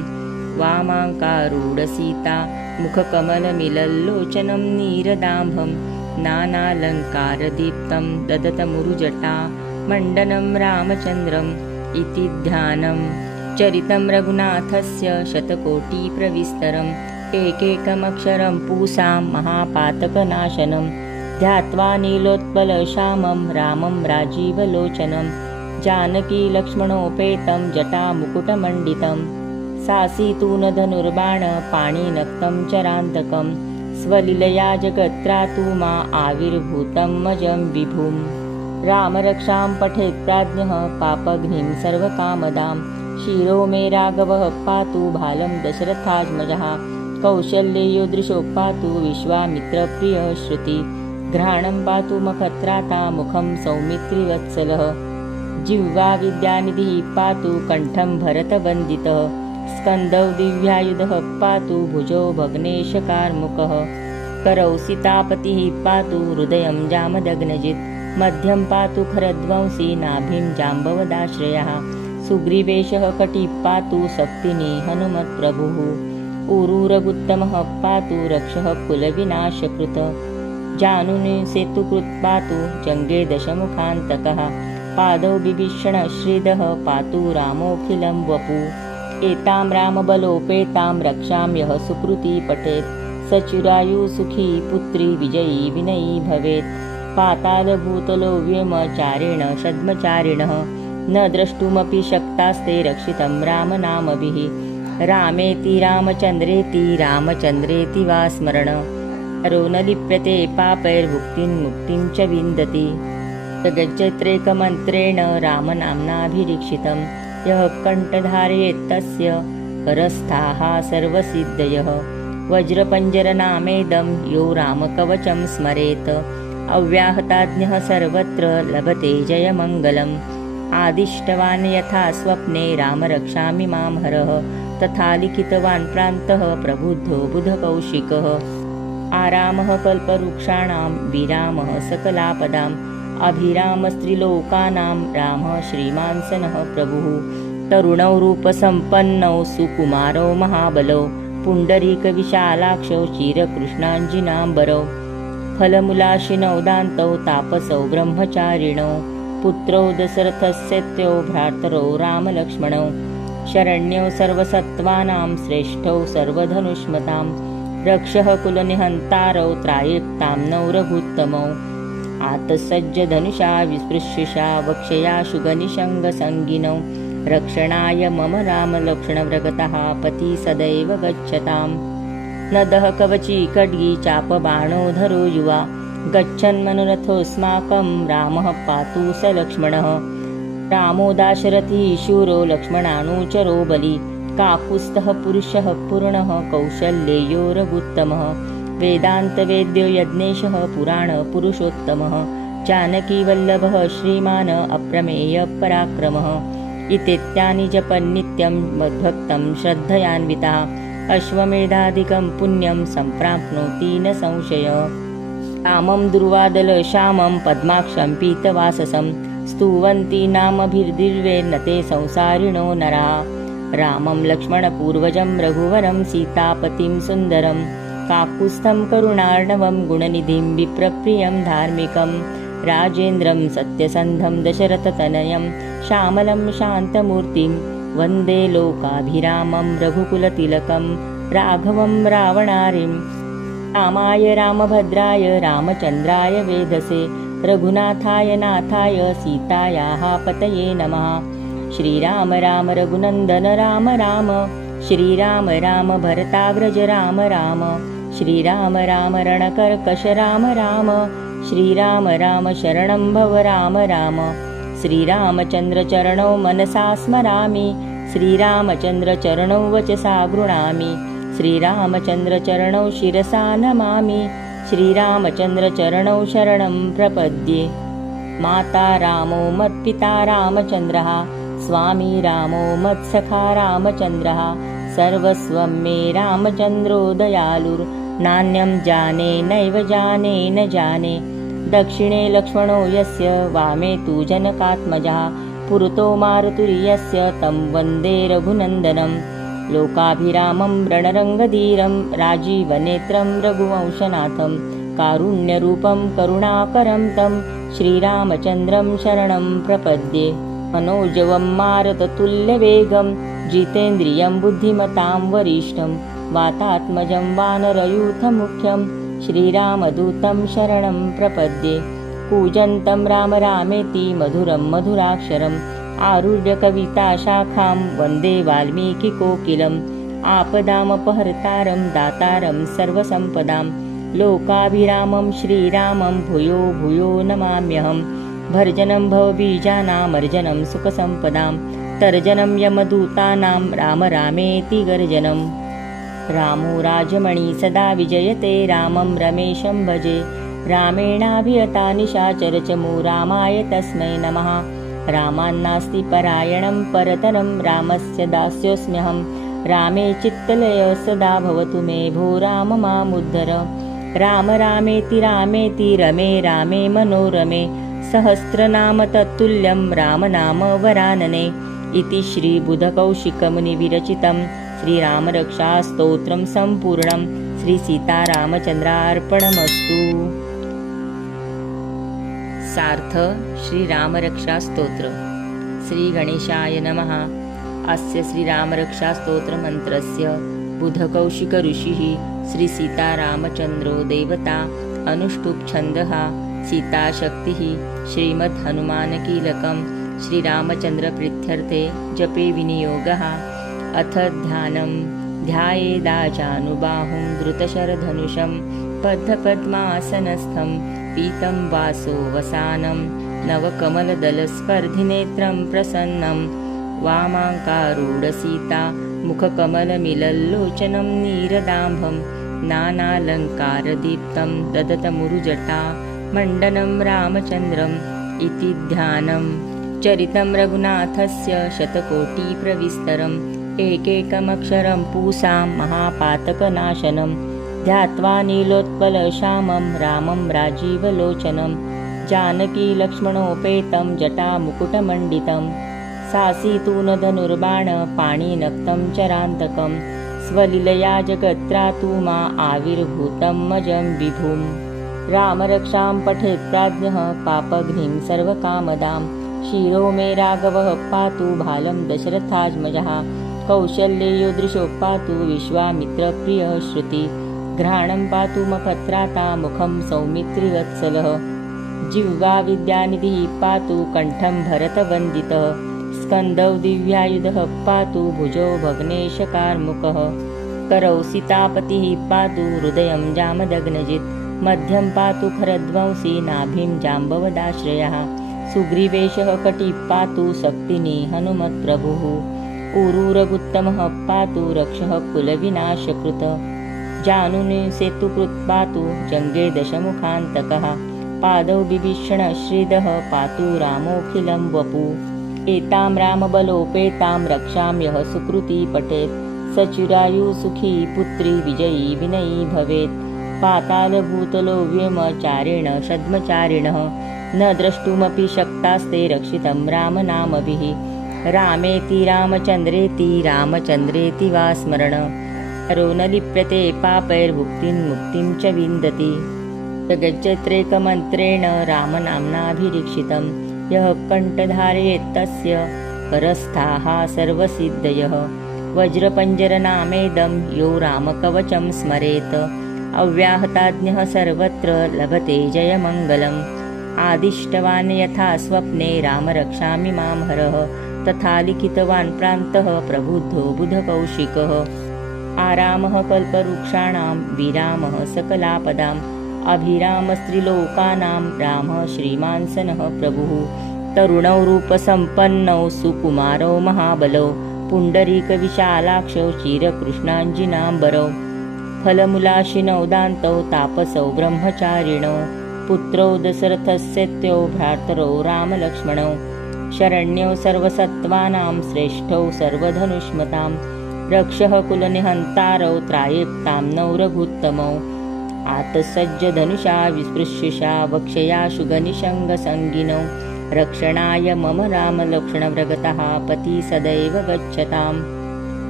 वामाङ्कारूढसीता मुखकमलमिलल्लोचनं नीरदाम्भं नानालङ्कारदीप्तं ददतमुरुजटा मण्डनं रामचन्द्रम् इति ध्यानं। चरितं रघुनाथस्य शतकोटिप्रविस्तरम् एकैकमक्षरं पूसां महापातकनाशनं ध्यात्वा नीलोत्पलश्यामं रामं राजीवलोचनं जानकी लक्ष्मणोपेतं जटामुकुटमण्डितं सासीतूनधनुर्बाणपाणिनक्तं चरान्तकं स्वलीलया जगत्त्रातु मा आविर्भूतं मजं विभुं। रामरक्षां पठेत्याज्ञः पापघ्निं सर्वकामदां शिरो मे राघवः पातु भालं दशरथात्मजः कौशल्ययोदृशो पातु विश्वामित्रप्रियः श्रुति घ्राणं पातु मखत्राता मुखं सौमित्रिवत्सलः जिह्वा विद्यानिधिः पातु कण्ठं भरतवन्दितः स्कन्दौ दिव्यायुधः पातु भुजौ भग्नेशकार्मुकः करौ सीतापतिः पातु हृदयं जामदग्नजित् मध्यं पातु खरध्वंसी नाभिं जाम्बवदाश्रयः सुग्रीवेशः कटिः पातु शक्तिनी हनुमत्प्रभुः ऊरूरगुत्तमः पातु रक्षः कुलविनाशकृत जानुनि सेतुकृत् पातु जङ्गे दशमुखान्तकः पादौ बिभीषणः श्रीदः पातु रामोऽखिलं वपु एतां रामबलोपेतां रक्षां यः सुकृती पठेत् स चिरायुसुखी पुत्री विजयी विनयी भवेत् पातालभूतलो व्योमचारिण षद्मचारिणः न द्रष्टुमपि शक्तास्ते रक्षितं रामनामभिः रामेति रामचन्द्रेति रामचन्द्रेति वा स्मरण हरो न लिप्यते पापैर्मुक्तिं मुक्तिं च विन्दति जगच्चैत्रेकमन्त्रेण रामनाम्नाभिरीक्षितं यः कण्ठधारयेत्तस्य करस्थाः सर्वसिद्धयः वज्रपञ्जरनामेदं यो रामकवचं स्मरेत् अव्याहताज्ञः सर्वत्र लभते जयमङ्गलम् आदिष्टवान् यथा स्वप्ने रामरक्षामि मां हरः तथा लिखितवान् प्रान्तः प्रबुद्धो बुधकौशिकः आरामः कल्पवृक्षाणां विरामः सकलापदाम् अभिरामस्त्रिलोकानां रामः श्रीमान् सनः प्रभुः तरुणौ रूपसम्पन्नौ सुकुमारौ महाबलौ पुण्डरीकविशालाक्षौ चिरकृष्णाञ्जिनाम्बरौ फलमूलाशिनौ दान्तौ तापसौ ब्रह्मचारिणौ पुत्रौ दशरथस्येत्यौ भ्रातरौ रामलक्ष्मणौ शरण्यौ सर्वसत्त्वानां श्रेष्ठौ सर्वधनुष्मतां रक्षः कुलनिहन्तारौ त्रायक्तां नौ रघुत्तमौ आतसज्जधनुषा विस्पृश्यशा वक्षया शुगनिषङ्गसङ्गिनौ रक्षणाय मम रामलक्ष्मणव्रगतः पति सदैव गच्छताम् नदः कवची खड्गी चापबाणो धरो युवा गच्छन्मनुरथोऽस्माकं रामः पातु स लक्ष्मणः रामो दाशरथी शूरो लक्ष्मणानुचरो बलि काकुत्स्थः पुरुषः पूर्णः कौशल्येयो रघुत्तमः वेदान्तवेद्यो यज्ञेशः पुराणपुरुषोत्तमः जानकीवल्लभः श्रीमान् अप्रमेयपराक्रमः इत्येतानि जपन्नित्यं मद्भक्तं श्रद्धयान्वितः अश्वमेधादिकं पुण्यं सम्प्राप्नोति न संशयः रामं दुर्वादलश्यामं पद्माक्षं पीतवाससं स्तुवन्ति नामभिर्दिव्येर्न ते संसारिणो नरा रामं लक्ष्मणपूर्वजं रघुवरं सीतापतिं सुन्दरं काकुत्स्थं करुणार्णवं गुणनिधिं विप्रप्रियं धार्मिकं राजेन्द्रं सत्यसन्धं दशरथतनयं श्यामलं शान्तमूर्तिं वन्दे लोकाभिरामं रघुकुलतिलकं राघवं रावणारिं रामाय रामभद्राय रामचन्द्राय वेधसे रघुनाथाय नाथाय सीतायाः पतये नमः श्रीराम राम रघुनन्दन राम राम श्रीराम राम भरताग्रज राम राम श्रीराम राम रणकर्कश राम राम श्रीराम राम शरणं भव राम राम श्रीरामचन्द्रचरणौ मनसा स्मरामि श्रीरामचन्द्रचरणौ वचसा गृह्णामि श्रीरामचन्द्रचरणौ शिरसा नमामि श्रीरामचन्द्रचरणौ शरणं प्रपद्ये। माता रामो मत्पिता रामचन्द्रः स्वामी रामो मत्सखा रामचन्द्रः सर्वस्वं मे रामचन्द्रो दयालुर्नान्यं जाने नैव जाने न जाने। दक्षिणे लक्ष्मणो यस्य वामे तु जनकात्मजः पुरतो मारुतिर्यस्य तं वन्दे रघुनन्दनं। लोकाभिरामं रणरङ्गधीरं राजीवनेत्रं रघुवंशनाथं कारुण्यरूपं करुणाकरं तं श्रीरामचन्द्रं शरणं प्रपद्ये। मनोजवं मारुततुल्यवेगं जितेन्द्रियं बुद्धिमतां वरिष्ठं वातात्मजं वानरयूथमुख्यं श्रीरामदूतं शरणं प्रपद्ये। कूजन्तं राम रामेति मधुरं मधुराक्षरम् आरुह्य कविताशाखां वन्दे वाल्मीकिकोकिलम्। आपदामपहर्तारं दातारं सर्वसम्पदां लोकाभिरामं श्रीरामं भूयो भूयो नमाम्यहम्। भर्जनं भवबीजानामर्जनं सुखसम्पदां तर्जनं यमदूतानां राम रामेति गर्जनम्। रामो राजमणि सदा विजयते रामं रमेशं भजे रामेणाभियता निशाचरचमू रामाय तस्मै नमः। रामान्नास्ति परायणं परतरं रामस्य दास्योऽस्म्यहं रामे चित्तलय सदा भवतु मे भो राम मामुद्धर। राम रामेति रामेति रमे रामे मनोरमे सहस्रनाम तत्तुल्यं रामनाम वरानने। इति श्रीबुधकौशिकमुनिविरचितं श्रीरामरक्षास्तोत्रं सम्पूर्णं। श्रीसीतारामचन्द्रार्पणमस्तु। सार्थ श्रीरामरक्षास्तोत्र। श्रीगणेशाय नमः। अस्य श्रीरामरक्षास्तोत्रमन्त्रस्य बुधकौशिकऋषिः श्रीसीतारामचन्द्रो देवता अनुष्टुप् छन्दः सीताशक्तिः श्रीमद्हनुमानकीलकं श्रीरामचन्द्रप्रीत्यर्थे जपे विनियोगः। अथ ध्यानं ध्यायेदाजानुबाहुं धृतशरधनुषं बद्धपद्मासनस्थं पीतं वासोवसानं नवकमलदलस्पर्धिनेत्रं प्रसन्नं वामाङ्कारूढसीता मुखकमलमिलल्लोचनं नीरदाम्भं नानालङ्कारदीप्तं ददतमुरुजटा मण्डनं रामचन्द्रम्। इति ध्यानं चरितं रघुनाथस्य शतकोटिप्रविस्तरम् एकैकमक्षरं पूसां महापातकनाशनं ध्यात्वा नीलोत्पलश्यामं रामं राजीवलोचनं जानकीलक्ष्मणोपेतं जटामुकुटमण्डितं सासीतूनधनुर्बाणपाणिनक्तं चरान्तकं स्वलीलया जगत्त्रातु मा आविर्भूतं मजं विभुं। रामरक्षां पठेत्प्राज्ञः पापघ्निं सर्वकामदां शिरो मे राघवः पातु भालं दशरथात्मजः कौशल्ययो दृशो पातु विश्वामित्रप्रियः श्रुति घ्राणं पातु मखत्राता मुखं सौमित्रिवत्सलः जिह्वा विद्यानिधिः पातु कण्ठं भरतवन्दितः स्कन्दौ दिव्यायुधः पातु भुजौ भग्नेशकार्मुकः करौ सीतापतिः पातु हृदयं जामदग्नजित् मध्यं पातु खरध्वंसी नाभिं जाम्बवदाश्रयः सुग्रीवेशः कटिः पातु शक्तिनी हनुमत्प्रभुः ऊरुरगुत्तमः पातु रक्षः कुलविनाशकृत जानुनि सेतुकृत् पातु जङ्गे दशमुखान्तकः पादौ बिभीषणः श्रीदः पातु रामोऽखिलं वपु एतां रामबलोपेतां रक्षां यः सुकृती पठेत् स चिरायुसुखी पुत्री विजयी विनयी भवेत् पातालभूतलो व्योमचारिण छद्मचारिणः न द्रष्टुमपि शक्तास्ते रक्षितं रामनामभिः रामेति रामचन्द्रेति रामचन्द्रेति वा स्मरण रो न लिप्यते पापैर्मुक्तिं मुक्तिं च विन्दति जगच्चैत्रेकमन्त्रेण रामनाम्नाभिरीक्षितं यः कण्ठधारयेत् तस्य परस्थाः सर्वसिद्धयः वज्रपञ्जरनामेदं यो रामकवचं स्मरेत् अव्याहताज्ञः सर्वत्र लभते जयमङ्गलम् आदिष्टवान् यथा स्वप्ने रामरक्षामि मां हरः तथा लिखितवान् प्रान्तः प्रबुद्धो बुधकौशिकः आरामः कल्पवृक्षाणां विरामः सकलापदाम् अभिरामस्त्रिलोकानां रामः श्रीमान् सनः प्रभुः तरुणौ रूपसम्पन्नौ सुकुमारौ महाबलौ पुण्डरीकविशालाक्षौ चिरकृष्णाञ्जिनाम्बरौ फलमूलाशिनौ दान्तौ तापसौ ब्रह्मचारिणौ पुत्रौ दशरथस्येत्यौ भ्रातरौ रामलक्ष्मणौ शरण्यौ सर्वसत्त्वानां श्रेष्ठौ सर्वधनुष्मतां रक्षः कुलनिहन्तारौ त्रायेप्तां नौ रघुत्तमौ आतसज्जधनुषा विस्पृश्यशा वक्षयाशु गनिशङ्गसङ्गिनौ रक्षणाय मम रामलक्ष्मणव्रगतः पति सदैव गच्छताम्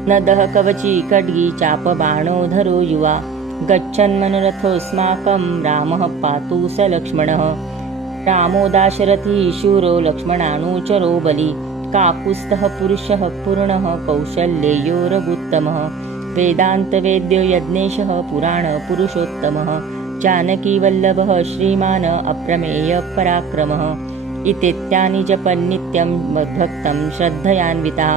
नदः कवची खड्गी चापबाणो धरो युवा गच्छन्मनोरथोऽस्माकं रामः पातु स लक्ष्मणः रामो दाशरथी शूरो लक्ष्मणानुचरो बली काकुत्स्थः पुरुषः पूर्णः कौशल्येयो रघुत्तमः वेदान्तवेद्यो यज्ञेशः पुराणपुरुषोत्तमः जानकीवल्लभः श्रीमान् अप्रमेयपराक्रमः इत्येतानि जपन्नित्यं मद्भक्तं श्रद्धयान्विता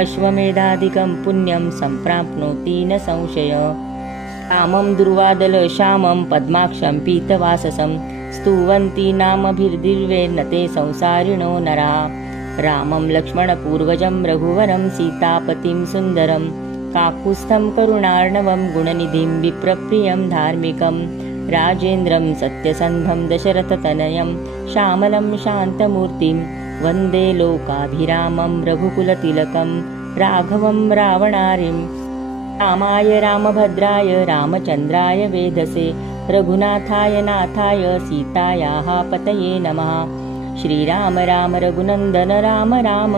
अश्वमेधादिकं पुण्यं सम्प्राप्नोति न संशयः रामं दुर्वादलश्यामं पद्माक्षं पीतवाससं स्तुवन्ति नामभिर्दिव्येर्नते संसारिणो नराः रामं लक्ष्मणपूर्वजं रघुवरं सीतापतिं सुन्दरं काकुत्स्थं करुणार्णवं गुणनिधिं विप्रप्रियं धार्मिकं राजेन्द्रं सत्यसन्धं दशरथतनयं श्यामलं शान्तमूर्तिं वन्दे लोकाभिरामं रघुकुलतिलकं राघवं रावणारिं रामाय रामभद्राय रामचन्द्राय वेधसे रघुनाथाय नाथाय सीतायाः पतये नमः श्रीराम राम रघुनन्दन राम राम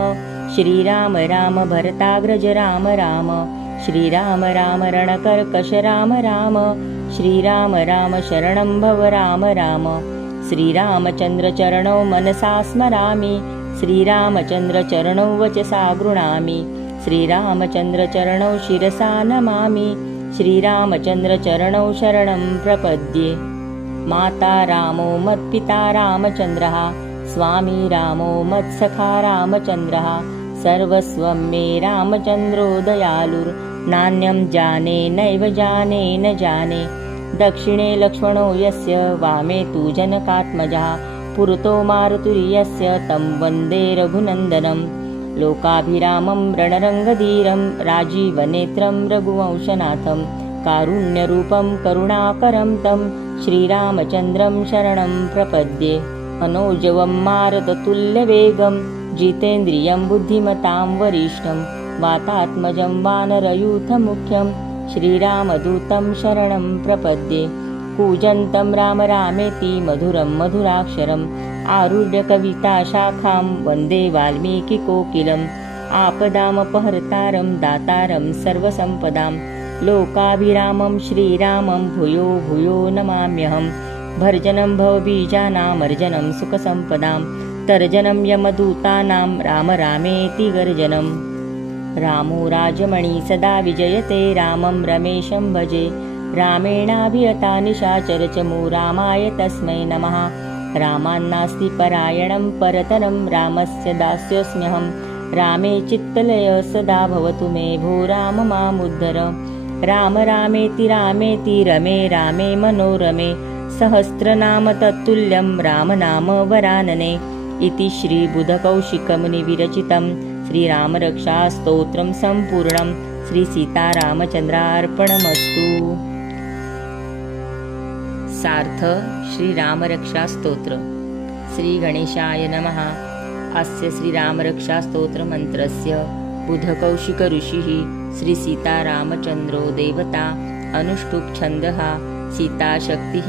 श्रीराम राम भरताग्रज राम राम श्रीराम राम रणकर्कश राम राम श्रीराम राम शरणं भव राम राम श्रीरामचन्द्रचरणौ मनसा स्मरामि श्रीरामचन्द्रचरणौ वचसा गृह्णामि श्रीरामचन्द्रचरणौ शिरसा नमामि श्रीरामचन्द्रचरणौ शरणं प्रपद्ये माता रामो मत्पिता रामचन्द्रः स्वामी रामो मत्सखा रामचन्द्रः सर्वस्वं मे रामचन्द्रो दयालुर्नान्यं जाने नैव जाने न जाने दक्षिणे लक्ष्मणो यस्य वामे तु जनकात्मजः पुरतो मारुतिर्यस्य तं वन्दे रघुनन्दनं लोकाभिरामं रणरङ्गधीरं राजीवनेत्रं रघुवंशनाथं कारुण्यरूपं करुणाकरं तं श्रीरामचन्द्रं शरणं प्रपद्ये मनोजवं मारुततुल्यवेगं जितेन्द्रियं बुद्धिमतां वरिष्ठं वातात्मजं वानरयूथमुख्यं श्रीरामदूतं शरणं प्रपद्ये कूजन्तं राम रामेति मधुरं मधुराक्षरम् आरुह्य कविताशाखां वन्दे वाल्मीकिकोकिलम् आपदामपहर्तारं दातारं सर्वसम्पदां लोकाभिरामं श्रीरामं भूयो भूयो नमाम्यहं भर्जनं भवबीजानामर्जनं सुखसम्पदां तर्जनं यमदूतानां राम रामेति गर्जनम् रामो राजमणि सदा विजयते रामं रमेशं भजे रामेणाभियता निशाचरचमू रामाय तस्मै नमः रामान्नास्ति परायणं परतरं रामस्य दास्योऽस्म्यहं रामे चित्तलय सदा भवतु मे भो राम मामुद्धर राम रामेति रामेति रमे रामे मनोरमे सहस्रनाम तत्तुल्यं रामनाम वरानने इति श्रीबुधकौशिकमुनिविरचितं श्रीरामरक्षास्तोत्रं सम्पूर्णं श्रीसीतारामचन्द्रार्पणमस्तु। सार्थ श्रीरामरक्षास्तोत्र। श्रीगणेशाय नमः। अस्य श्रीरामरक्षास्तोत्रमन्त्रस्य बुधकौशिकऋषिः श्रीसीतारामचन्द्रो देवता अनुष्टुप् सीताशक्तिः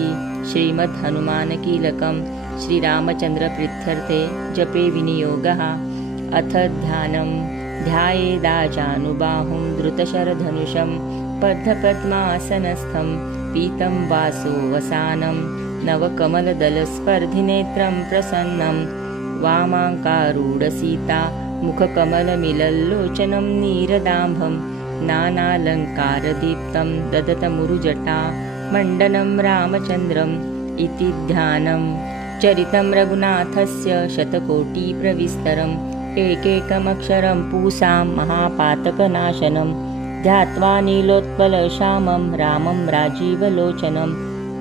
श्रीमद्हनुमानकीलकं श्रीरामचन्द्रप्रीत्यर्थे जपे विनियोगः। अथ ध्यानं ध्यायेदाजानुबाहुं धृतशरधनुषं बद्धपद्मासनस्थं पीतं वासो वसानं नवकमलदलस्पर्धिनेत्रं प्रसन्नं वामाङ्कारूढसीता मुखकमलमिलल्लोचनं नीरदाम्भं नानालङ्कारदीप्तं ददतमुरुजटा मण्डनं रामचन्द्रम् इति ध्यानं। चरितं रघुनाथस्य शतकोटिप्रविस्तरम् एकैकमक्षरं पूसां महापातकनाशनं ध्यात्वा नीलोत्पलश्यामं रामं राजीवलोचनं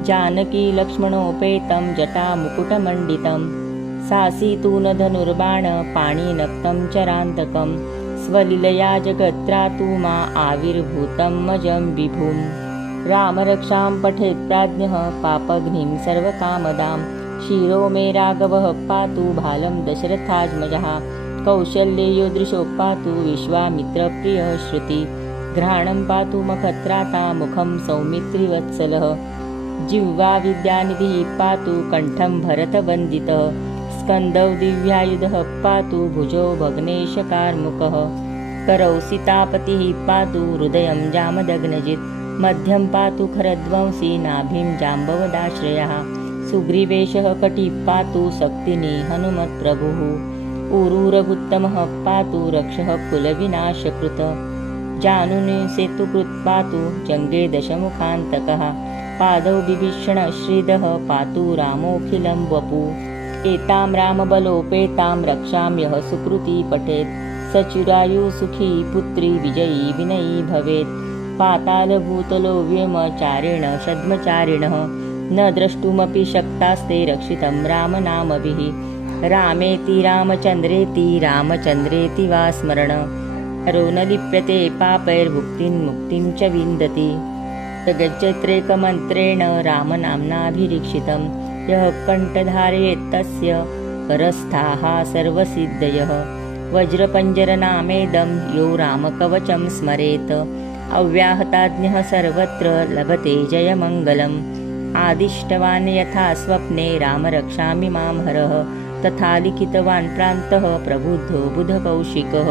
जानकीलक्ष्मणोपेतं जटामुकुटमण्डितं सासीतूनधनुर्बाणपाणिनक्तं चरान्तकं स्वलीलया जगत्रातु मा आविर्भूतं मजं विभुम् रामरक्षां पठेत्प्राज्ञः पापघ्निं सर्वकामदां शिरो मे राघवः पातु भालं दशरथात्मजः कौशल्ययोदृशो पातु विश्वामित्रप्रियः श्रुति घ्राणं पातु मखत्राता मुखं सौमित्रिवत्सलः जिह्वा विद्यानिधिः पातु कण्ठं भरतवन्दितः स्कन्दौ दिव्यायुधः पातु भुजौ भग्नेशकार्मुकः करौ सीतापतिः पातु हृदयं जामदग्नजित् मध्यं पातु खरध्वंसी नाभिं जाम्बवदाश्रयः सुग्रीवेशः कटिः पातु शक्तिनी हनुमत्प्रभुः ऊरूरगुत्तमः पातु रक्षः कुलविनाशकृत जानुनि सेतुकृत् पातु जङ्गे दशमुखान्तकः पादौ विभीषण श्रीदः पातु रामोऽखिलं वपु एतां रामबलोपेतां रक्षां यः सुकृती पठेत् स चिरायुसुखी पुत्री विजयी विनयी भवेत् पातालभूतलो व्योमचारेण छद्मचारिणः न द्रष्टुमपि शक्तास्ते रक्षितं रामनामभिः रामेति रामचन्द्रेति रामचन्द्रेति वा स्मरण हरो न लिप्यते पापैर्भुक्तिं मुक्तिं च विन्दति जगच्चैत्रेकमन्त्रेण रामनाम्नाभिरीक्षितं यः कण्ठधारयेत्तस्य करस्थाः सर्वसिद्धयः वज्रपञ्जरनामेदं यो रामकवचं स्मरेत् अव्याहताज्ञः सर्वत्र लभते जयमङ्गलम् आदिष्टवान् यथा स्वप्ने राम रक्षामि मां हरः तथा लिखितवान् प्रान्तः प्रबुद्धो बुधकौशिकः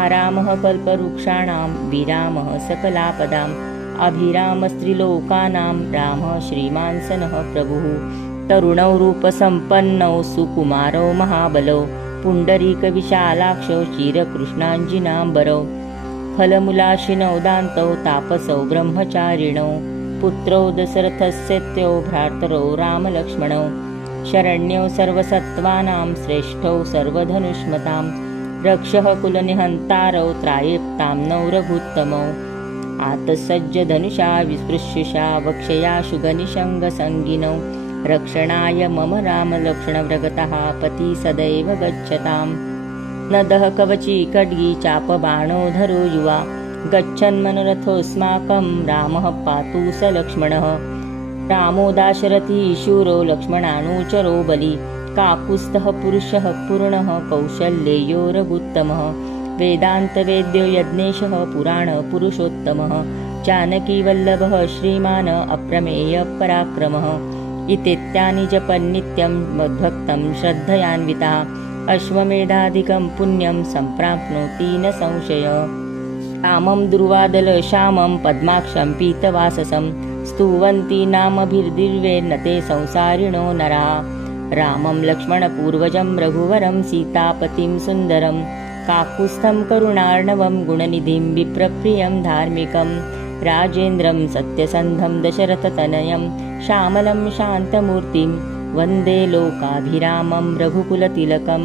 आरामः कल्पवृक्षाणां विरामः सकलापदाम् अभिरामस्त्रिलोकानां रामः श्रीमान् सनः प्रभुः तरुणौ रूपसम्पन्नौ सुकुमारौ महाबलौ पुण्डरीकविशालाक्षौ चिरकृष्णाञ्जिनाम्बरौ फलमूलाशिनौ दान्तौ तापसौ ब्रह्मचारिणौ पुत्रौ दशरथस्येत्यौ भ्रातरौ रामलक्ष्मणौ शरण्यौ सर्वसत्त्वानां श्रेष्ठौ सर्वधनुष्मतां रक्षः कुलनिहन्तारौ त्रायेप्तां नौ रघुत्तमौ आतसज्जधनुषा विस्पृश्यशा वक्षया शुगनिषङ्गसङ्गिनौ रक्षणाय मम रामलक्ष्मणव्रगतः पति सदैव गच्छताम् नदः कवची खड्गी चापबाणो धरो युवा गच्छन्मनोरथोऽस्माकं रामः पातु स लक्ष्मणः रामो दाशरथी शूरो लक्ष्मणानुचरो बली काकुत्स्थः पुरुषः पूर्णः कौशल्येयो रघुत्तमः वेदान्तवेद्यो यज्ञेशः पुराणपुरुषोत्तमः जानकीवल्लभः श्रीमान् अप्रमेयपराक्रमः इत्येतानि जपन्नित्यं मद्भक्तं श्रद्धयान्वितः अश्वमेधाधिकं पुण्यं सम्प्राप्नोति न संशय रामं दुर्वादलश्यामं पद्माक्षं पीतवाससं स्तुवन्ति नामभिर्दिव्येर्न ते संसारिणो नराः रामं लक्ष्मणपूर्वजं रघुवरं सीतापतिं सुन्दरं काकुत्स्थं करुणार्णवं गुणनिधिं विप्रप्रियं धार्मिकं राजेन्द्रं सत्यसन्धं दशरथतनयं श्यामलं शान्तमूर्तिं वन्दे लोकाभिरामं रघुकुलतिलकं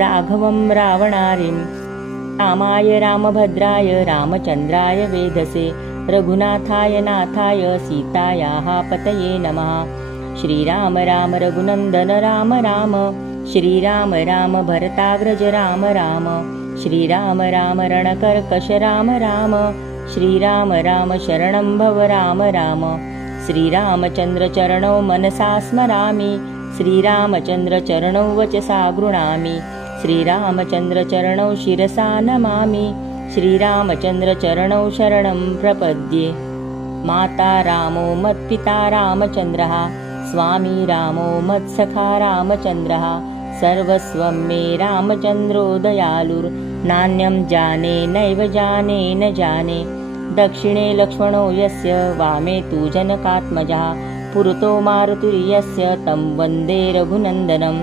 राघवं रावणारिं रामाय रामभद्राय रामचन्द्राय वेधसे रघुनाथाय नाथाय सीतायाः पतये नमः श्रीराम राम रघुनन्दन राम राम श्रीराम राम भरताग्रज राम राम श्रीराम राम रणकर्कश राम राम श्रीराम राम शरणं भव राम राम श्रीरामचन्द्रचरणौ मनसा स्मरामि श्रीरामचन्द्रचरणौ वचसा गृह्णामि श्रीरामचन्द्रचरणौ शिरसा नमामि श्रीरामचन्द्रचरणौ शरणं प्रपद्ये माता रामो मत्पिता रामचन्द्रः स्वामी रामो मत्सखा रामचन्द्रः सर्वस्वं मे रामचन्द्रो दयालुर्नान्यं जाने नैव जाने न जाने दक्षिणे लक्ष्मणो यस्य वामे तु जनकात्मजः पुरतो मारुतिर्यस्य तं वन्दे रघुनन्दनं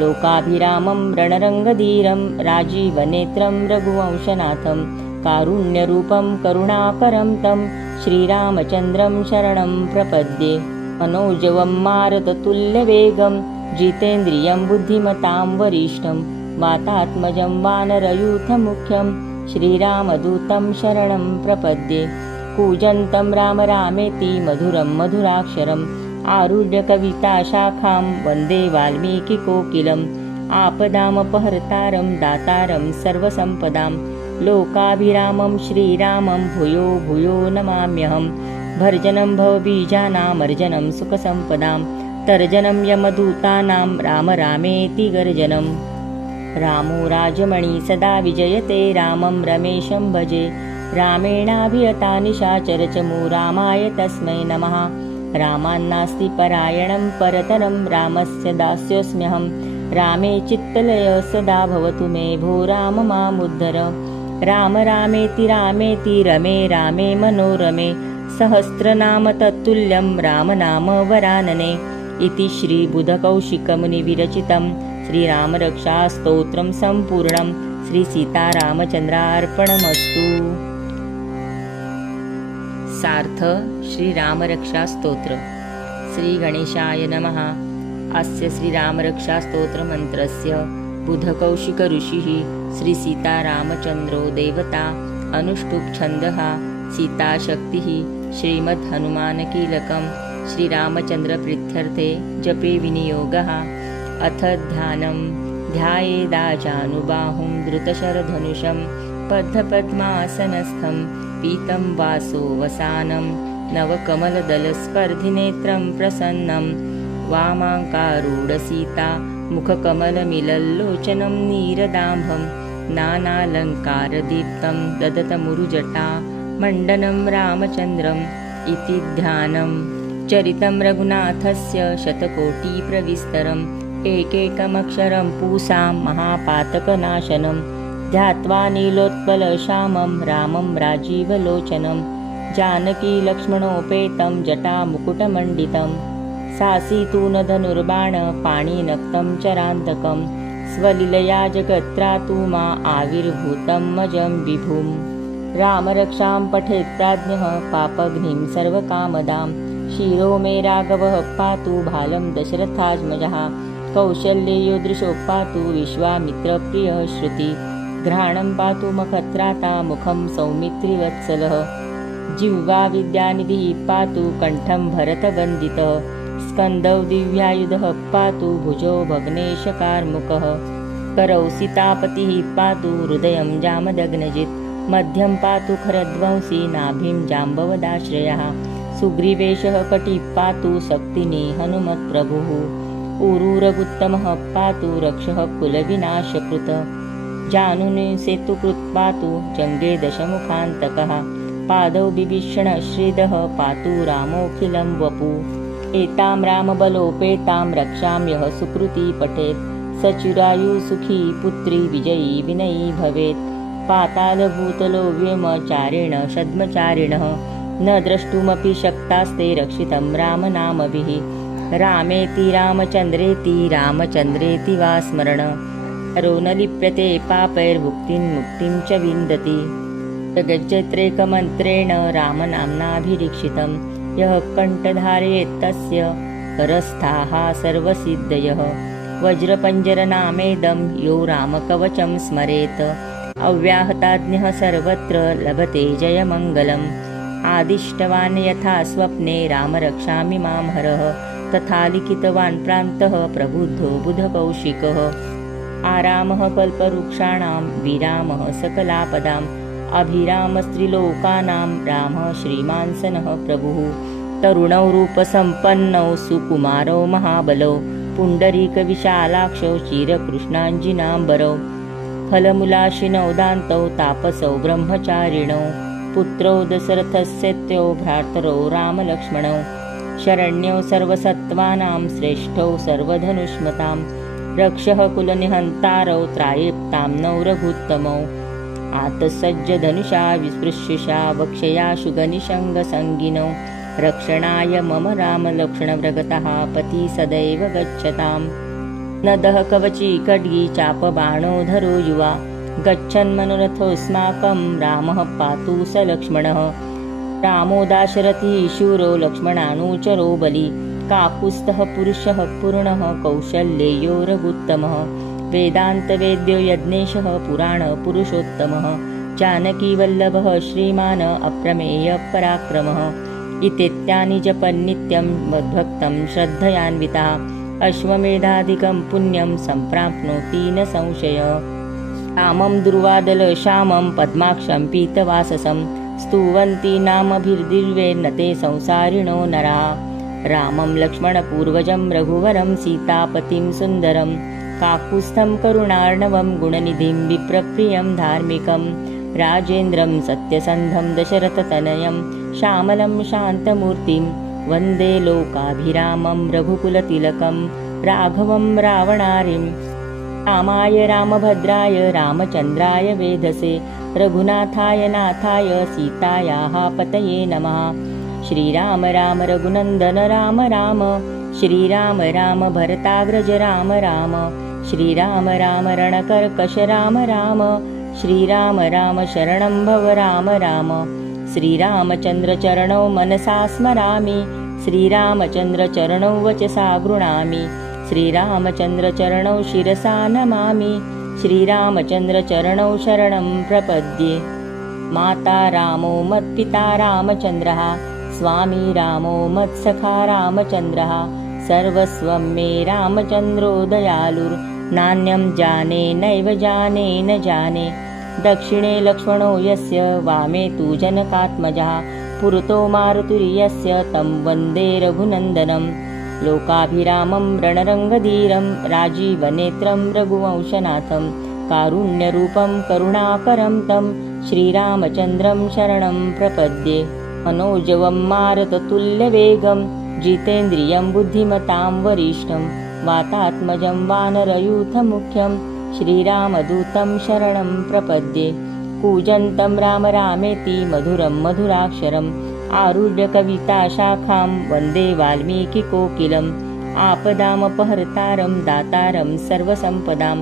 लोकाभिरामं रणरङ्गधीरं राजीवनेत्रं रघुवंशनाथं कारुण्यरूपं करुणाकरं तं श्रीरामचन्द्रं शरणं प्रपद्ये मनोजवं मारुततुल्यवेगं जितेन्द्रियं बुद्धिमतां वरिष्ठं वातात्मजं वानरयूथमुख्यं श्रीरामदूतं शरणं प्रपद्ये कूजन्तं राम रामेति मधुरं मधुराक्षरम् आरुह्य कविताशाखां वन्दे वाल्मीकिकोकिलम् आपदामपहर्तारं दातारं सर्वसम्पदां लोकाभिरामं श्रीरामं भूयो भूयो नमाम्यहं भर्जनं भवबीजानामर्जनं सुखसम्पदां तर्जनं यमदूतानां राम रामेति गर्जनम् रामो राजमणि सदा विजयते रामं रमेशं भजे रामेणाभियता निशाचरचमू रामाय तस्मै नमः रामान्नास्ति परायणं परतरं रामस्य दास्योऽस्म्यहं रामे चित्तलय सदा भवतु मे भो राम मामुद्धर राम रामेति रामेति रमे रामे मनोरमे सहस्रनाम तत्तुल्यं रामनाम वरानने इति श्रीबुधकौशिकमुनिविरचितं श्रीरामरक्षास्तोत्रं सम्पूर्णं श्रीसीतारामचन्द्रार्पणमस्तु। सार्थ श्रीरामरक्षास्तोत्र। श्रीगणेशाय नमः। अस्य श्रीरामरक्षास्तोत्रमन्त्रस्य बुधकौशिकऋषिः श्रीसीतारामचन्द्रो देवता अनुष्टुप् छन्दः सीताशक्तिः श्रीमद्हनुमानकीलकं श्रीरामचन्द्रप्रीत्यर्थे जपे विनियोगः। अथ ध्यानं ध्यायेदाजानुबाहुं धृतशरधनुषं बद्धपद्मासनस्थं पीतं वासोऽवसानं नवकमलदलस्पर्धिनेत्रं प्रसन्नं वामाङ्कारूढसीता मुखकमलमिलल्लोचनं नीरदाम्भं नानालङ्कारदीप्तं ददतमुरुजटा मण्डनं रामचन्द्रम् इति ध्यानं। चरितं रघुनाथस्य शतकोटिप्रविस्तरम् एकैकमक्षरं पूसां महापातकनाशनं ध्यात्वा नीलोत्पलश्यामं रामं राजीवलोचनं जानकीलक्ष्मणोपेतं जटामुकुटमण्डितं सासीतूनधनुर्बाणपाणिनक्तं चरान्तकं स्वलीलया जगत्त्रातु मा आविर्भूतं मजं विभुं रामरक्षां पठेत् प्राज्ञः पापघ्निं सर्वकामदां शिरो मे राघवः पातु भालं दशरथात्मजः कौशल्ययो दृशो पातु विश्वामित्रप्रियः श्रुति घ्राणं पातु मखत्राता मुखं सौमित्रिवत्सलः जिह्वा विद्यानिधिः पातु कण्ठं भरतवन्दितः स्कन्दौ दिव्यायुधः पातु भुजौ भग्नेशकार्मुकः करौ सीतापतिः पातु हृदयं जामदग्नजित् मध्यं पातु खरध्वंसी नाभिं जाम्बवदाश्रयः सुग्रीवेशः कटिः पातु शक्तिनी हनुमत्प्रभुः ऊरूरगुत्तमः पातु रक्षः कुलविनाशकृत जानुने सेतुकृत् पातु जङ्गे दशमुखान्तकः पादौ बिभीषणः श्रीदः पातु रामोऽखिलं वपु एतां रामबलोपेतां रक्षां यः सुकृती पठेत् स चिरायुसुखी पुत्री विजयी विनयी भवेत् पातालभूतलो व्योमचारेण छद्मचारिणः न द्रष्टुमपि शक्तास्ते रक्षितं रामनामभिः रामेति रामचन्द्रेति रामचन्द्रेति वा स्मरण रो न लिप्यते पापैर्भुक्तिं मुक्तिं च विन्दति जगज्जत्रैकमन्त्रेण रामनाम्नाभिरीक्षितं यः कण्ठधारयेत् तस्य करस्थाः सर्वसिद्धयः वज्रपञ्जरनामेदं यो रामकवचं स्मरेत् अव्याहताज्ञः सर्वत्र लभते जयमङ्गलम् आदिष्टवान् यथा स्वप्ने रामरक्षामि मां हरः तथा लिखितवान् प्रान्तः प्रबुद्धो बुधकौशिकः आरामः कल्पवृक्षाणां विरामः सकलापदाम् अभिरामस्त्रिलोकानां रामः श्रीमान्सनः प्रभुः तरुणौ रूपसम्पन्नौ सुकुमारौ महाबलौ पुण्डरीकविशालाक्षौ चिरकृष्णाञ्जिनाम्बरौ फलमूलाशिनौ दान्तौ तापसौ ब्रह्मचारिणौ पुत्रौ दशरथस्येत्यौ भ्रातरौ रामलक्ष्मणौ शरण्यौ सर्वसत्त्वानां श्रेष्ठौ सर्वधनुष्मतां रक्षः कुलनिहन्तारौ त्रायेप्ताम्नौ रघुत्तमौ आतसज्जधनुषा विस्पृश्यशा वक्षयाशुगनिशङ्गसङ्गिनौ रक्षणाय मम रामलक्ष्मणव्रगतः पति सदैव गच्छताम् नदः कवची खड्गी चापबाणोधरो युवा गच्छन्मनोरथोऽस्माकं रामः पातु स लक्ष्मणः रामो दाशरथी शूरो लक्ष्मणानुचरो बली काकुत्स्थः पुरुषः पूर्णः कौशल्येयो रघुत्तमः वेदान्तवेद्यो यज्ञेशः पुराणपुरुषोत्तमः जानकीवल्लभः श्रीमान् अप्रमेयपराक्रमः इत्येतानि जपन्नित्यं मद्भक्तं श्रद्धयान्वितः अश्वमेधादिकं पुण्यं सम्प्राप्नोति न संशयः रामं दुर्वादलश्यामं पद्माक्षं पीतवाससं स्तुवन्ति नामभिर्दिव्यैर्न ते संसारिणो नराः। रामं लक्ष्मणपूर्वजं रघुवरं सीतापतिं सुन्दरं काकुत्स्थं करुणार्णवं गुणनिधिं विप्रप्रियं धार्मिकं राजेन्द्रं सत्यसन्धं दशरथतनयं श्यामलं शान्तमूर्तिं वन्दे लोकाभिरामं रघुकुलतिलकं राघवं रावणारिं। रामाय रामभद्राय रामचन्द्राय वेधसे रघुनाथाय नाथाय सीतायाः पतये नमः। श्रीराम राम रघुनन्दन राम राम श्रीराम राम भरताग्रज राम राम श्रीराम राम रणकर्कश राम राम श्रीराम राम शरणं भव राम राम। श्रीरामचन्द्रचरणौ मनसा स्मरामि श्रीरामचन्द्रचरणौ वचसा गृह्णामि श्रीरामचन्द्रचरणौ शिरसा नमामि श्रीरामचन्द्रचरणौ शरणं प्रपद्ये। माता रामो मत्पिता रामचन्द्रः स्वामी रामो मत्सखा रामचन्द्रः सर्वस्वं मे रामचन्द्रो दयालुर्नान्यं जाने नैव जाने न जाने। दक्षिणे लक्ष्मणो यस्य वामे तु जनकात्मजः पुरतो मारुतिर्यस्य तं वन्दे रघुनन्दनं। लोकाभिरामं रणरङ्गधीरं राजीवनेत्रं रघुवंशनाथं कारुण्यरूपं करुणाकरं तं श्रीरामचन्द्रं शरणं प्रपद्ये। मनोजवं मारुततुल्यवेगं जितेन्द्रियं बुद्धिमतां वरिष्ठं वातात्मजं वानरयूथमुख्यं श्रीरामदूतं शरणं प्रपद्ये। कूजन्तं राम रामेति मधुरं मधुराक्षरम् आरुह्य कविताशाखां वन्दे वाल्मीकिकोकिलम्। आपदामपहर्तारं दातारं सर्वसम्पदां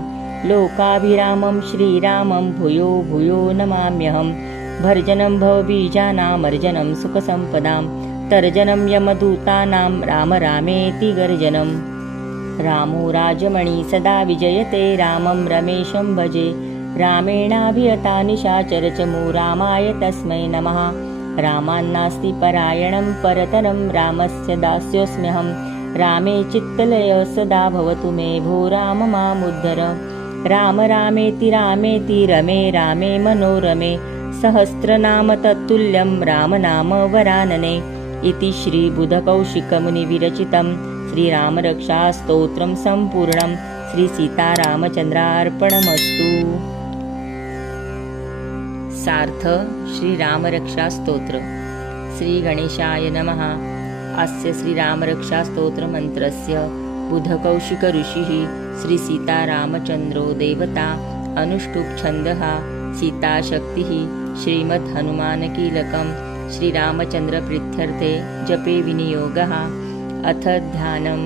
लोकाभिरामं श्रीरामं भूयो भूयो नमाम्यहम्। भर्जनं भवबीजानामर्जनं सुखसम्पदां तर्जनं यमदूतानां राम रामेति गर्जनम्। रामो राजमणि सदा विजयते रामं रमेशं भजे रामेणाभियता निशाचरचमू रामाय तस्मै नमः। रामान्नास्ति परायणं परतरं रामस्य दास्योऽस्म्यहं रामे चित्तलय सदा भवतु मे भो राम मामुद्धर। राम रामेति रामेति रमे रामे मनोरमे सहस्रनाम तत्तुल्यं रामनाम वरानने। इति श्रीबुधकौशिकमुनिविरचितं श्रीरामरक्षास्तोत्रं सम्पूर्णं श्रीसीतारामचन्द्रार्पणमस्तु। सार्थ श्रीरामरक्षास्तोत्र। श्रीगणेशाय नमः। अस्य श्रीरामरक्षास्तोत्रमन्त्रस्य बुधकौशिकऋषिः श्रीसीतारामचन्द्रो देवता अनुष्टुप् छन्दः सीताशक्तिः श्रीमद्हनुमानकीलकं श्रीरामचन्द्रप्रीत्यर्थे जपे विनियोगः। अथ ध्यानं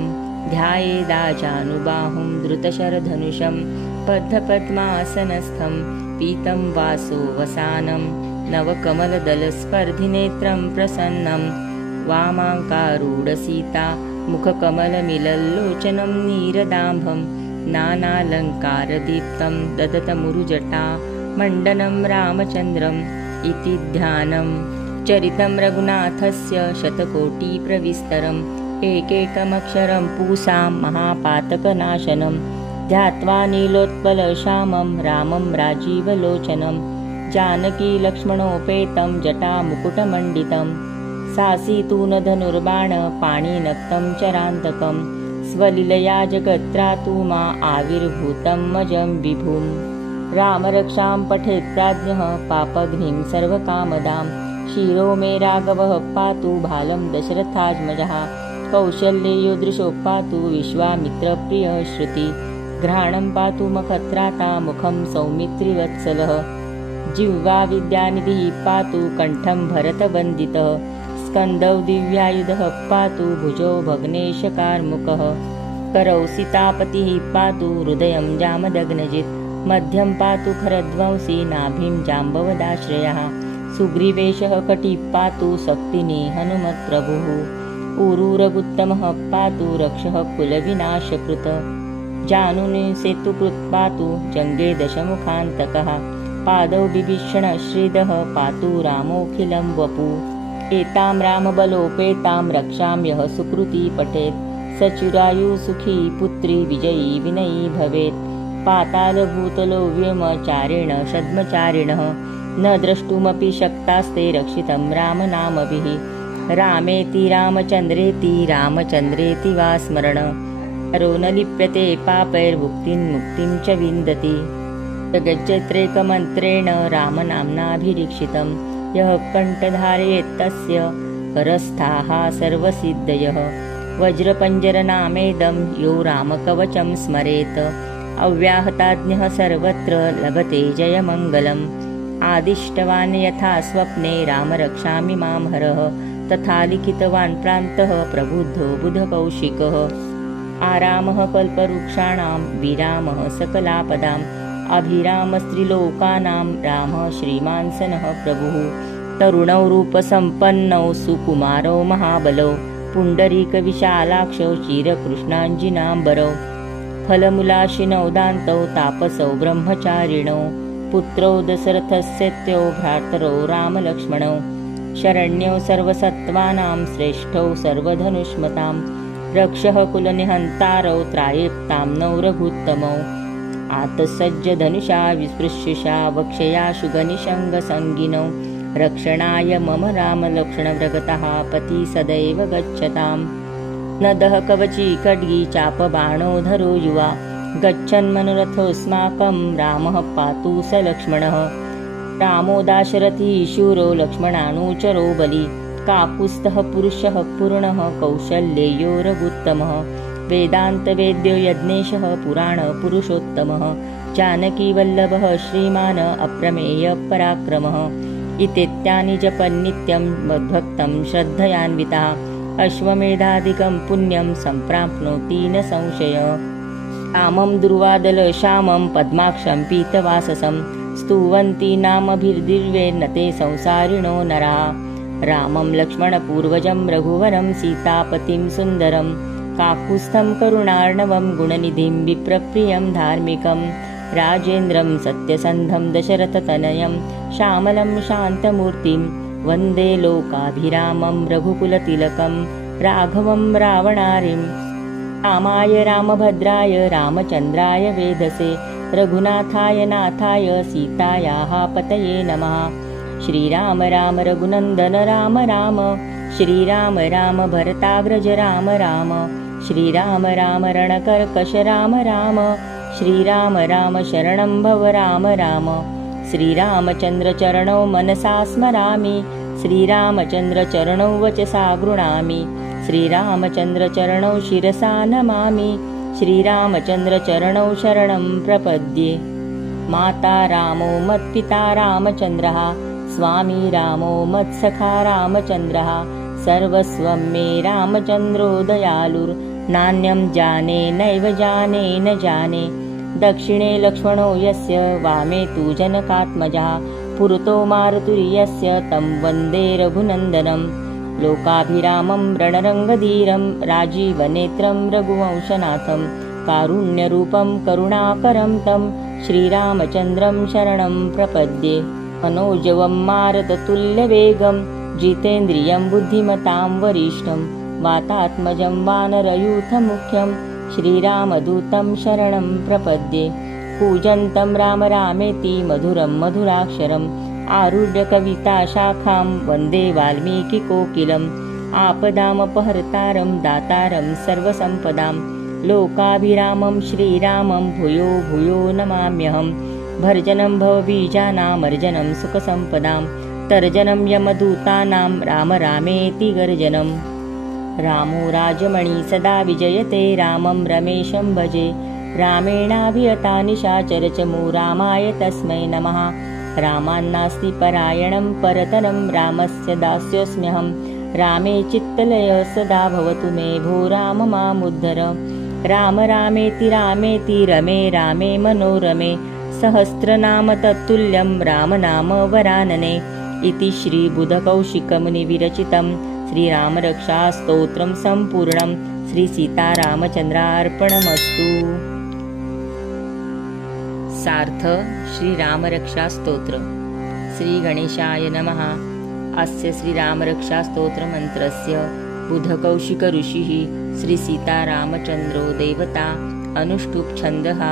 ध्यायेदाजानुबाहुं धृतशरधनुषं बद्धपद्मासनस्थं पीतं वासो वसानं नवकमलदलस्पर्धिनेत्रं प्रसन्नं वामाङ्कारूढसीता मुखकमलमिलल्लोचनं नीरदाम्भं नानालङ्कारदीप्तं ददतमुरुजटा मण्डनं रामचन्द्रम्। इति ध्यानं चरितं रघुनाथस्य शतकोटिप्रविस्तरम् एकैकमक्षरं पूसां महापातकनाशनं ध्यात्वा नीलोत्पलश्यामं रामं राजीवलोचनं जानकीलक्ष्मणोपेतं जटामुकुटमण्डितं सासीतूनधनुर्बाणपाणिनक्तं चरान्तकं स्वलीलया जगत्त्रातु मा आविर्भूतं मजं विभुम्। रामरक्षां पठेत्प्राज्ञः पापघ्निं सर्वकामदां शिरो मे राघवः पातु भालं दशरथात्मजः कौशल्ययोदृशो पातु विश्वामित्रप्रियः श्रुति घ्राणं पातु मखत्राता मुखं सौमित्रिवत्सलः जिह्वा विद्यानिधिः पातु कण्ठं भरतवन्दितः स्कन्दौ दिव्यायुधः पातु भुजौ भग्नेशकार्मुकः करौ सीतापतिः पातु हृदयं जामदग्नजित् मध्यं पातु खरध्वंसी नाभिं जाम्बवदाश्रयः सुग्रीवेशः कटिः पातु शक्तिनी हनुमत्प्रभुः ऊरूरगुत्तमः पातु रक्षः कुलविनाशकृत जानुनि सेतुकृत् पातु जङ्गे दशमुखान्तकः पादौ बिभीषणश्रीदः पातु रामोऽखिलं वपु एतां रामबलोपेतां रक्षां यः सुकृती पठेत् स चिरायुः सुखी पुत्री विजयी विनयी भवेत् पातालभूतलोव्यमचारेण षद्मचारिणः न द्रष्टुमपि शक्तास्ते रक्षितं रामनामभिः रामेति रामचन्द्रेति रामचन्द्रेति वा स्मरण हरो न लिप्यते पापैर्मुक्तिं मुक्तिं च विन्दति जगज्जत्रेकमन्त्रेण रामनाम्नाभिरीक्षितं यः कण्ठधारयेत्तस्य करस्थाः सर्वसिद्धयः वज्रपञ्जरनामेदं यो रामकवचं स्मरेत् अव्याहताज्ञः सर्वत्र लभते जयमङ्गलम् आदिष्टवान् यथा स्वप्ने राम रक्षामि मां हरः तथा लिखितवान् प्रान्तः प्रबुद्धो बुधकौशिकः आरामः कल्पवृक्षाणां विरामः सकलापदाम् अभिरामस्त्रिलोकानां रामः श्रीमान् सनः प्रभुः तरुणौ रूपसम्पन्नौ सुकुमारौ महाबलौ पुण्डरीकविशालाक्षौ चिरकृष्णाञ्जिनाम्बरौ फलमूलाशिनौ दान्तौ तापसौ ब्रह्मचारिणौ पुत्रौ दशरथस्येत्यौ भ्रातरौ रामलक्ष्मणौ शरण्यौ सर्वसत्त्वानां श्रेष्ठौ सर्वधनुष्मतां रक्षः कुलनिहन्तारौ त्रायेप्तां नौ रघुत्तमौ आतसज्जधनुषा विस्पृश्यशा वक्षया शुगनिषङ्गसङ्गिनौ रक्षणाय मम रामलक्ष्मणव्रगतः पति सदैव गच्छताम् नदः कवची खड्गी चापबाणो धरो युवा गच्छन्मनोरथोऽस्माकं रामः पातु स लक्ष्मणः रामो दाशरथी शूरो लक्ष्मणानुचरो बली काकुत्स्थः पुरुषः पूर्णः कौशल्येयो रघुत्तमः वेदान्तवेद्यो यज्ञेशः पुराणपुरुषोत्तमः जानकीवल्लभः श्रीमान् अप्रमेयपराक्रमः इत्येतानि जपन्नित्यं मद्भक्तं श्रद्धयान्वितः अश्वमेधादिकं पुण्यं सम्प्राप्नोति न संशयः रामं दुर्वादलश्यामं पद्माक्षं पीतवाससं स्तुवन्ति नामभिर्दिव्येर्न ते संसारिणो नराः रामं लक्ष्मणपूर्वजं रघुवरं सीतापतिं सुन्दरं काकुत्स्थं करुणार्णवं गुणनिधिं विप्रप्रियं धार्मिकं राजेन्द्रं सत्यसन्धं दशरथतनयं श्यामलं शान्तमूर्तिं वन्दे लोकाभिरामं रघुकुलतिलकं राघवं रावणारिं रामाय रामभद्राय रामचन्द्राय वेधसे रघुनाथाय नाथाय सीतायाः पतये नमः श्रीराम राम रघुनन्दन राम राम श्रीराम राम भरताग्रज राम राम श्रीराम राम रणकर्कश राम राम श्रीराम राम शरणं भव राम राम श्रीरामचन्द्रचरणौ मनसा स्मरामि श्रीरामचन्द्रचरणौ वचसा गृह्णामि श्रीरामचन्द्रचरणौ शिरसा नमामि श्रीरामचन्द्रचरणौ शरणं प्रपद्ये माता रामो मत्पिता रामचन्द्रः स्वामी रामो मत्सखा रामचन्द्रः सर्वस्वं मे रामचन्द्रो दयालुर्नान्यं जाने नैव जाने न जाने दक्षिणे लक्ष्मणो यस्य वामे तु जनकात्मजः पुरतो मारुतिर्यस्य तं वन्दे रघुनन्दनं लोकाभिरामं रणरङ्गधीरं राजीवनेत्रं रघुवंशनाथं कारुण्यरूपं करुणाकरं तं श्रीरामचन्द्रं शरणं प्रपद्ये मनोजवं मारुततुल्यवेगं जितेन्द्रियं बुद्धिमतां वरिष्ठं वातात्मजं वानरयूथमुख्यं श्रीरामदूतं शरणं प्रपद्ये कूजन्तं राम रामेति मधुरं मधुराक्षरम् आरुह्य कविताशाखां वन्दे वाल्मीकिकोकिलम् आपदामपहर्तारं दातारं सर्वसम्पदां लोकाभिरामं श्रीरामं भूयो भूयो नमाम्यहं भर्जनं भवबीजानामर्जनं सुखसम्पदां तर्जनं यमदूतानां राम रामेति गर्जनम् रामो राजमणि सदा विजयते रामं रमेशं भजे रामेणाभिहता निशाचरचमू रामाय तस्मै नमः रामान्नास्ति परायणं परतरं रामस्य दास्योऽस्म्यहं रामे चित्तलय सदा भवतु मे भो राम मामुद्धर राम रामेति रामेति रमे रामे मनोरमे सहस्रनाम तत्तुल्यं रामनाम वरानने इति श्रीबुधकौशिकमुनिविरचितं श्रीरामरक्षास्तोत्रं सम्पूर्णं श्रीसीतारामचन्द्रार्पणमस्तु। सार्थ श्रीरामरक्षास्तोत्र। श्रीगणेशाय नमः। अस्य श्रीरामरक्षास्तोत्रमन्त्रस्य बुधकौशिकऋषिः श्रीसीतारामचन्द्रो देवता अनुष्टुप् छन्दः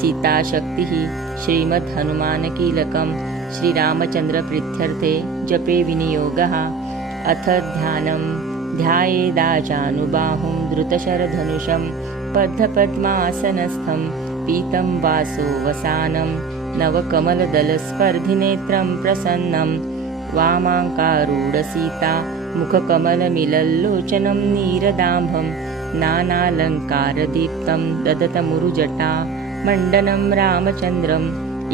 सीताशक्तिः श्रीमद्हनुमानकीलकं श्रीरामचन्द्रप्रीत्यर्थे जपे विनियोगः। अथ ध्यानं ध्यायेदाजानुबाहुं धृतशरधनुषं बद्धपद्मासनस्थं पीतं वासोवसानं नवकमलदलस्पर्धिनेत्रं प्रसन्नं वामाङ्कारूढसीता मुखकमलमिलल्लोचनं नीरदाम्भं नानालङ्कारदीप्तं ददतमुरुजटा मण्डनं रामचन्द्रम्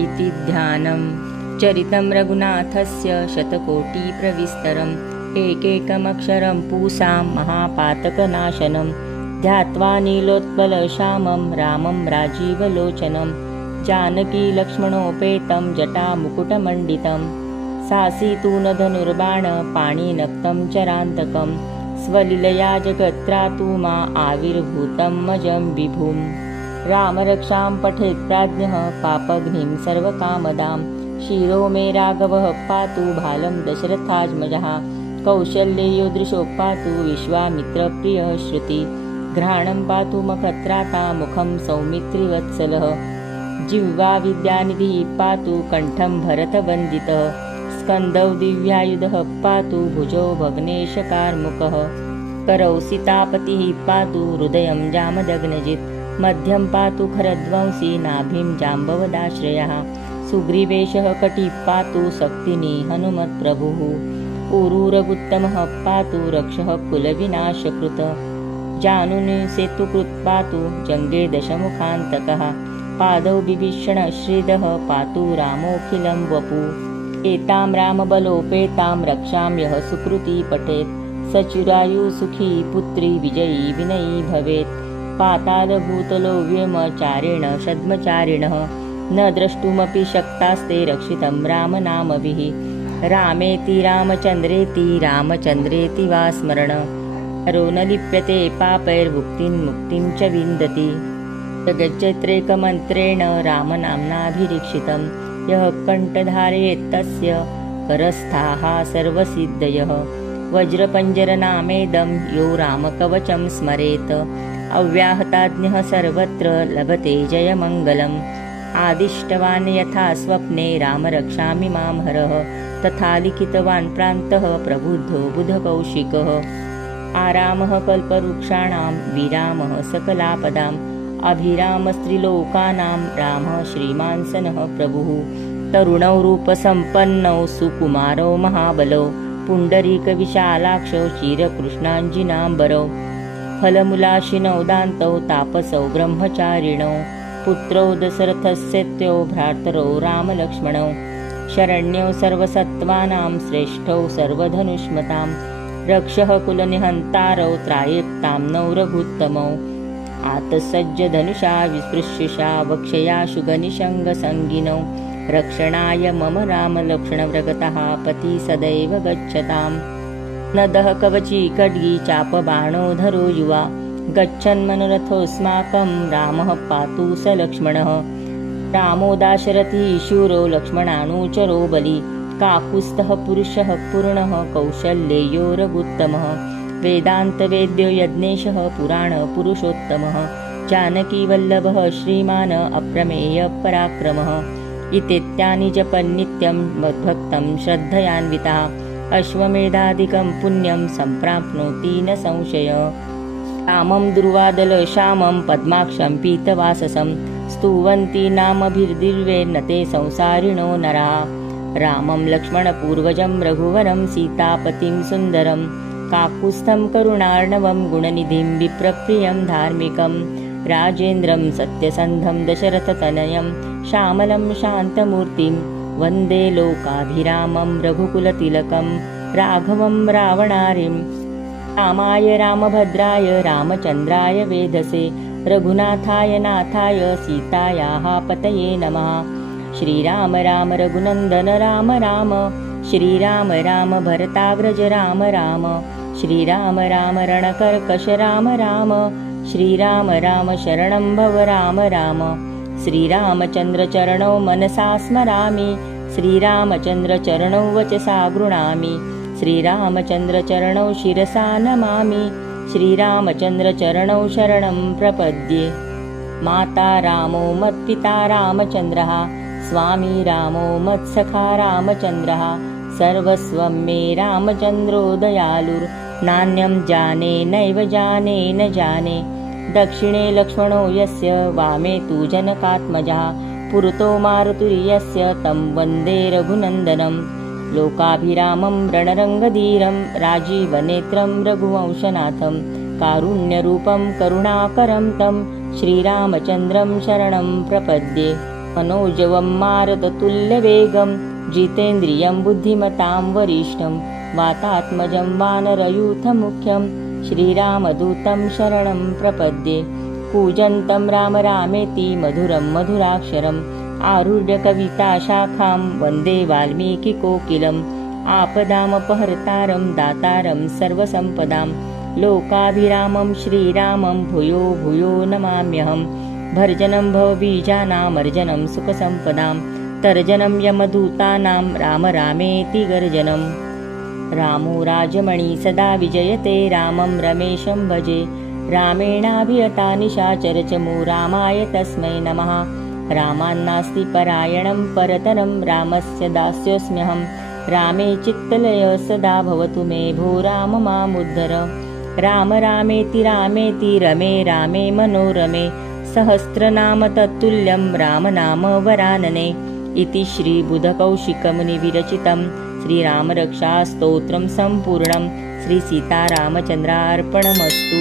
इति ध्यानं। चरितं रघुनाथस्य शतकोटिप्रविस्तरम् एकैकमक्षरं पूसां महापातकनाशनं ध्यात्वा नीलोत्पलश्यामं रामं राजीवलोचनं जानकीलक्ष्मणोपेतं जटामुकुटमण्डितं सासीतूनधनुर्बाणपाणिनक्तं चरान्तकं स्वलीलया जगत्त्रातु मा आविर्भूतं मजं विभुं। रामरक्षां पठेत् प्राज्ञः पापघ्निं सर्वकामदां शिरो मे राघवः पातु भालं दशरथात्मजः कौशल्ययो दृशो पातु विश्वामित्रप्रियः श्रुति घ्राणं पातु मखत्राता मुखं सौमित्रिवत्सलः जिह्वा विद्यानिधिः पातु कण्ठं भरतवन्दितः स्कन्दौ दिव्यायुधः पातु भुजौ भग्नेशकार्मुकः करौ सीतापतिः पातु हृदयं जामदग्नजित् मध्यं पातु खरध्वंसी नाभिं जाम्बवदाश्रयः सुग्रीवेशः कटिः पातु शक्तिनी हनुमत्प्रभुः ऊरूरगुत्तमः पातु रक्षः कुलविनाशकृत जानुनि सेतुकृत् पातु जङ्गे दशमुखान्तकः पादौ बिभीषणः श्रीदः पातु रामोऽखिलं वपु एतां रामबलोपेतां रक्षां यः सुकृती पठेत् सचिरायु सुखी पुत्री विजयी विनयी भवेत् पातालभूतलो व्योमचारिण षद्मचारिणः न द्रष्टुमपि शक्तास्ते रक्षितं रामनामभिः रामेति रामचन्द्रेति रामचन्द्रेति वा स्मरण रो न लिप्यते पापैर्मुक्तिं मुक्तिं च विन्दति जगच्चैत्रैकमन्त्रेण रामनाम्नाभिरीक्षितं यः कण्ठधारयेत्तस्य करस्थाः सर्वसिद्धयः वज्रपञ्जरनामेदं यो रामकवचं स्मरेत् अव्याहताज्ञः सर्वत्र लभते जयमङ्गलम् आदिष्टवान् यथा स्वप्ने रामरक्षामि मां हरः तथा लिखितवान् प्रान्तः प्रबुद्धो बुधकौशिकः आरामः कल्पवृक्षाणां विरामः सकलापदाम् अभिरामस्त्रिलोकानां रामः श्रीमान्सनः प्रभुः तरुणौ रूपसम्पन्नौ सुकुमारौ महाबलौ पुण्डरीकविशालाक्षौ चिरकृष्णाञ्जिनाम्बरौ फलमूलाशिनौ दान्तौ तापसौ ब्रह्मचारिणौ पुत्रौ दशरथस्येत्यौ भ्रातरौ रामलक्ष्मणौ शरण्यौ सर्वसत्त्वानां श्रेष्ठौ सर्वधनुष्मतां रक्षः कुलनिहन्तारौ त्रायेक्तां नौ रघुत्तमौ आतसज्जधनुषा विस्पृश्यशा वक्षयाशुगनिशङ्गसङ्गिनौ रक्षणाय मम रामलक्ष्मणव्रगतः पति सदैव गच्छताम् नदः कवची खड्गी चापबाणोधरो युवा गच्छन्मनोरथोऽस्माकं रामः पातु स लक्ष्मणः रामो दाशरथी शूरो लक्ष्मणानुचरो बली काकुत्स्थः पुरुषः पूर्णः कौशल्येयो रघुत्तमः वेदान्तवेद्यो यज्ञेशः पुराणपुरुषोत्तमः जानकीवल्लभः श्रीमान् अप्रमेयपराक्रमः इत्येतानि जपन्नित्यं मद्भक्तं श्रद्धयान्वितः अश्वमेधादिकं पुण्यं सम्प्राप्नोति न संशयः रामं दुर्वादलश्यामं पद्माक्षं पीतवाससं स्तुवन्ति नामभिर्दिव्ये न ते संसारिणो नराः रामं लक्ष्मणपूर्वजं रघुवरं सीतापतिं सुन्दरं काकुत्स्थं करुणार्णवं गुणनिधिं विप्रप्रियं धार्मिकं राजेन्द्रं सत्यसन्धं दशरथतनयं श्यामलं शान्तमूर्तिं वन्दे लोकाभिरामं रघुकुलतिलकं राघवं रावणारिं रामाय रामभद्राय रामचन्द्राय वेधसे रघुनाथाय नाथाय सीतायाः पतये नमः श्रीराम राम रघुनन्दन राम राम श्रीराम राम भरताग्रज राम राम श्रीराम राम रणकर्कश राम राम श्रीराम राम शरणं भव राम राम श्रीरामचन्द्रचरणौ मनसा स्मरामि श्रीरामचन्द्रचरणौ वचसा गृह्णामि श्रीरामचन्द्रचरणौ शिरसा नमामि श्रीरामचन्द्रचरणौ शरणं प्रपद्ये। माता रामो मत्पिता रामचन्द्रः स्वामी रामो मत्सखा रामचन्द्रः सर्वस्वं मे रामचन्द्रो दयालुर्नान्यं जाने नैव जाने न जाने दक्षिणे लक्ष्मणो यस्य वामे तु जनकात्मजः पुरतो मारुतिर्यस्य तं वन्दे रघुनन्दनं लोकाभिरामं रणरङ्गधीरं राजीवनेत्रं रघुवंशनाथं कारुण्यरूपं करुणाकरं तं श्रीरामचन्द्रं शरणं प्रपद्ये मनोजवं मारुततुल्यवेगं जितेन्द्रियं बुद्धिमतां वरिष्ठं वातात्मजं वानरयूथमुख्यं श्रीरामदूतं शरणं प्रपद्ये कूजन्तं राम रामेति मधुरं मधुराक्षरम् आरुह्य कविताशाखां वन्दे वाल्मीकिकोकिलम् आपदामपहर्तारं दातारं सर्वसम्पदां लोकाभिरामं श्रीरामं भूयो भूयो नमाम्यहं भर्जनं भवबीजानामर्जनं सुखसम्पदां तर्जनं यमदूतानां राम रामेति गर्जनम् रामो राजमणि सदा विजयते रामं रमेशं भजे रामेणाभियता निशाचरचमू रामाय तस्मै नमः रामान्नास्ति परायणं परतरं रामस्य दास्योऽस्म्यहं रामे चित्तलय सदा भवतु मे भो राम मामुद्धर राम रामेति रामेति रमे रामे मनोरमे सहस्रनाम तत्तुल्यं रामनाम वरानने इति श्रीबुधकौशिकमुनिविरचितं श्रीरामरक्षास्तोत्रं सम्पूर्णं श्रीसीतारामचन्द्रार्पणमस्तु।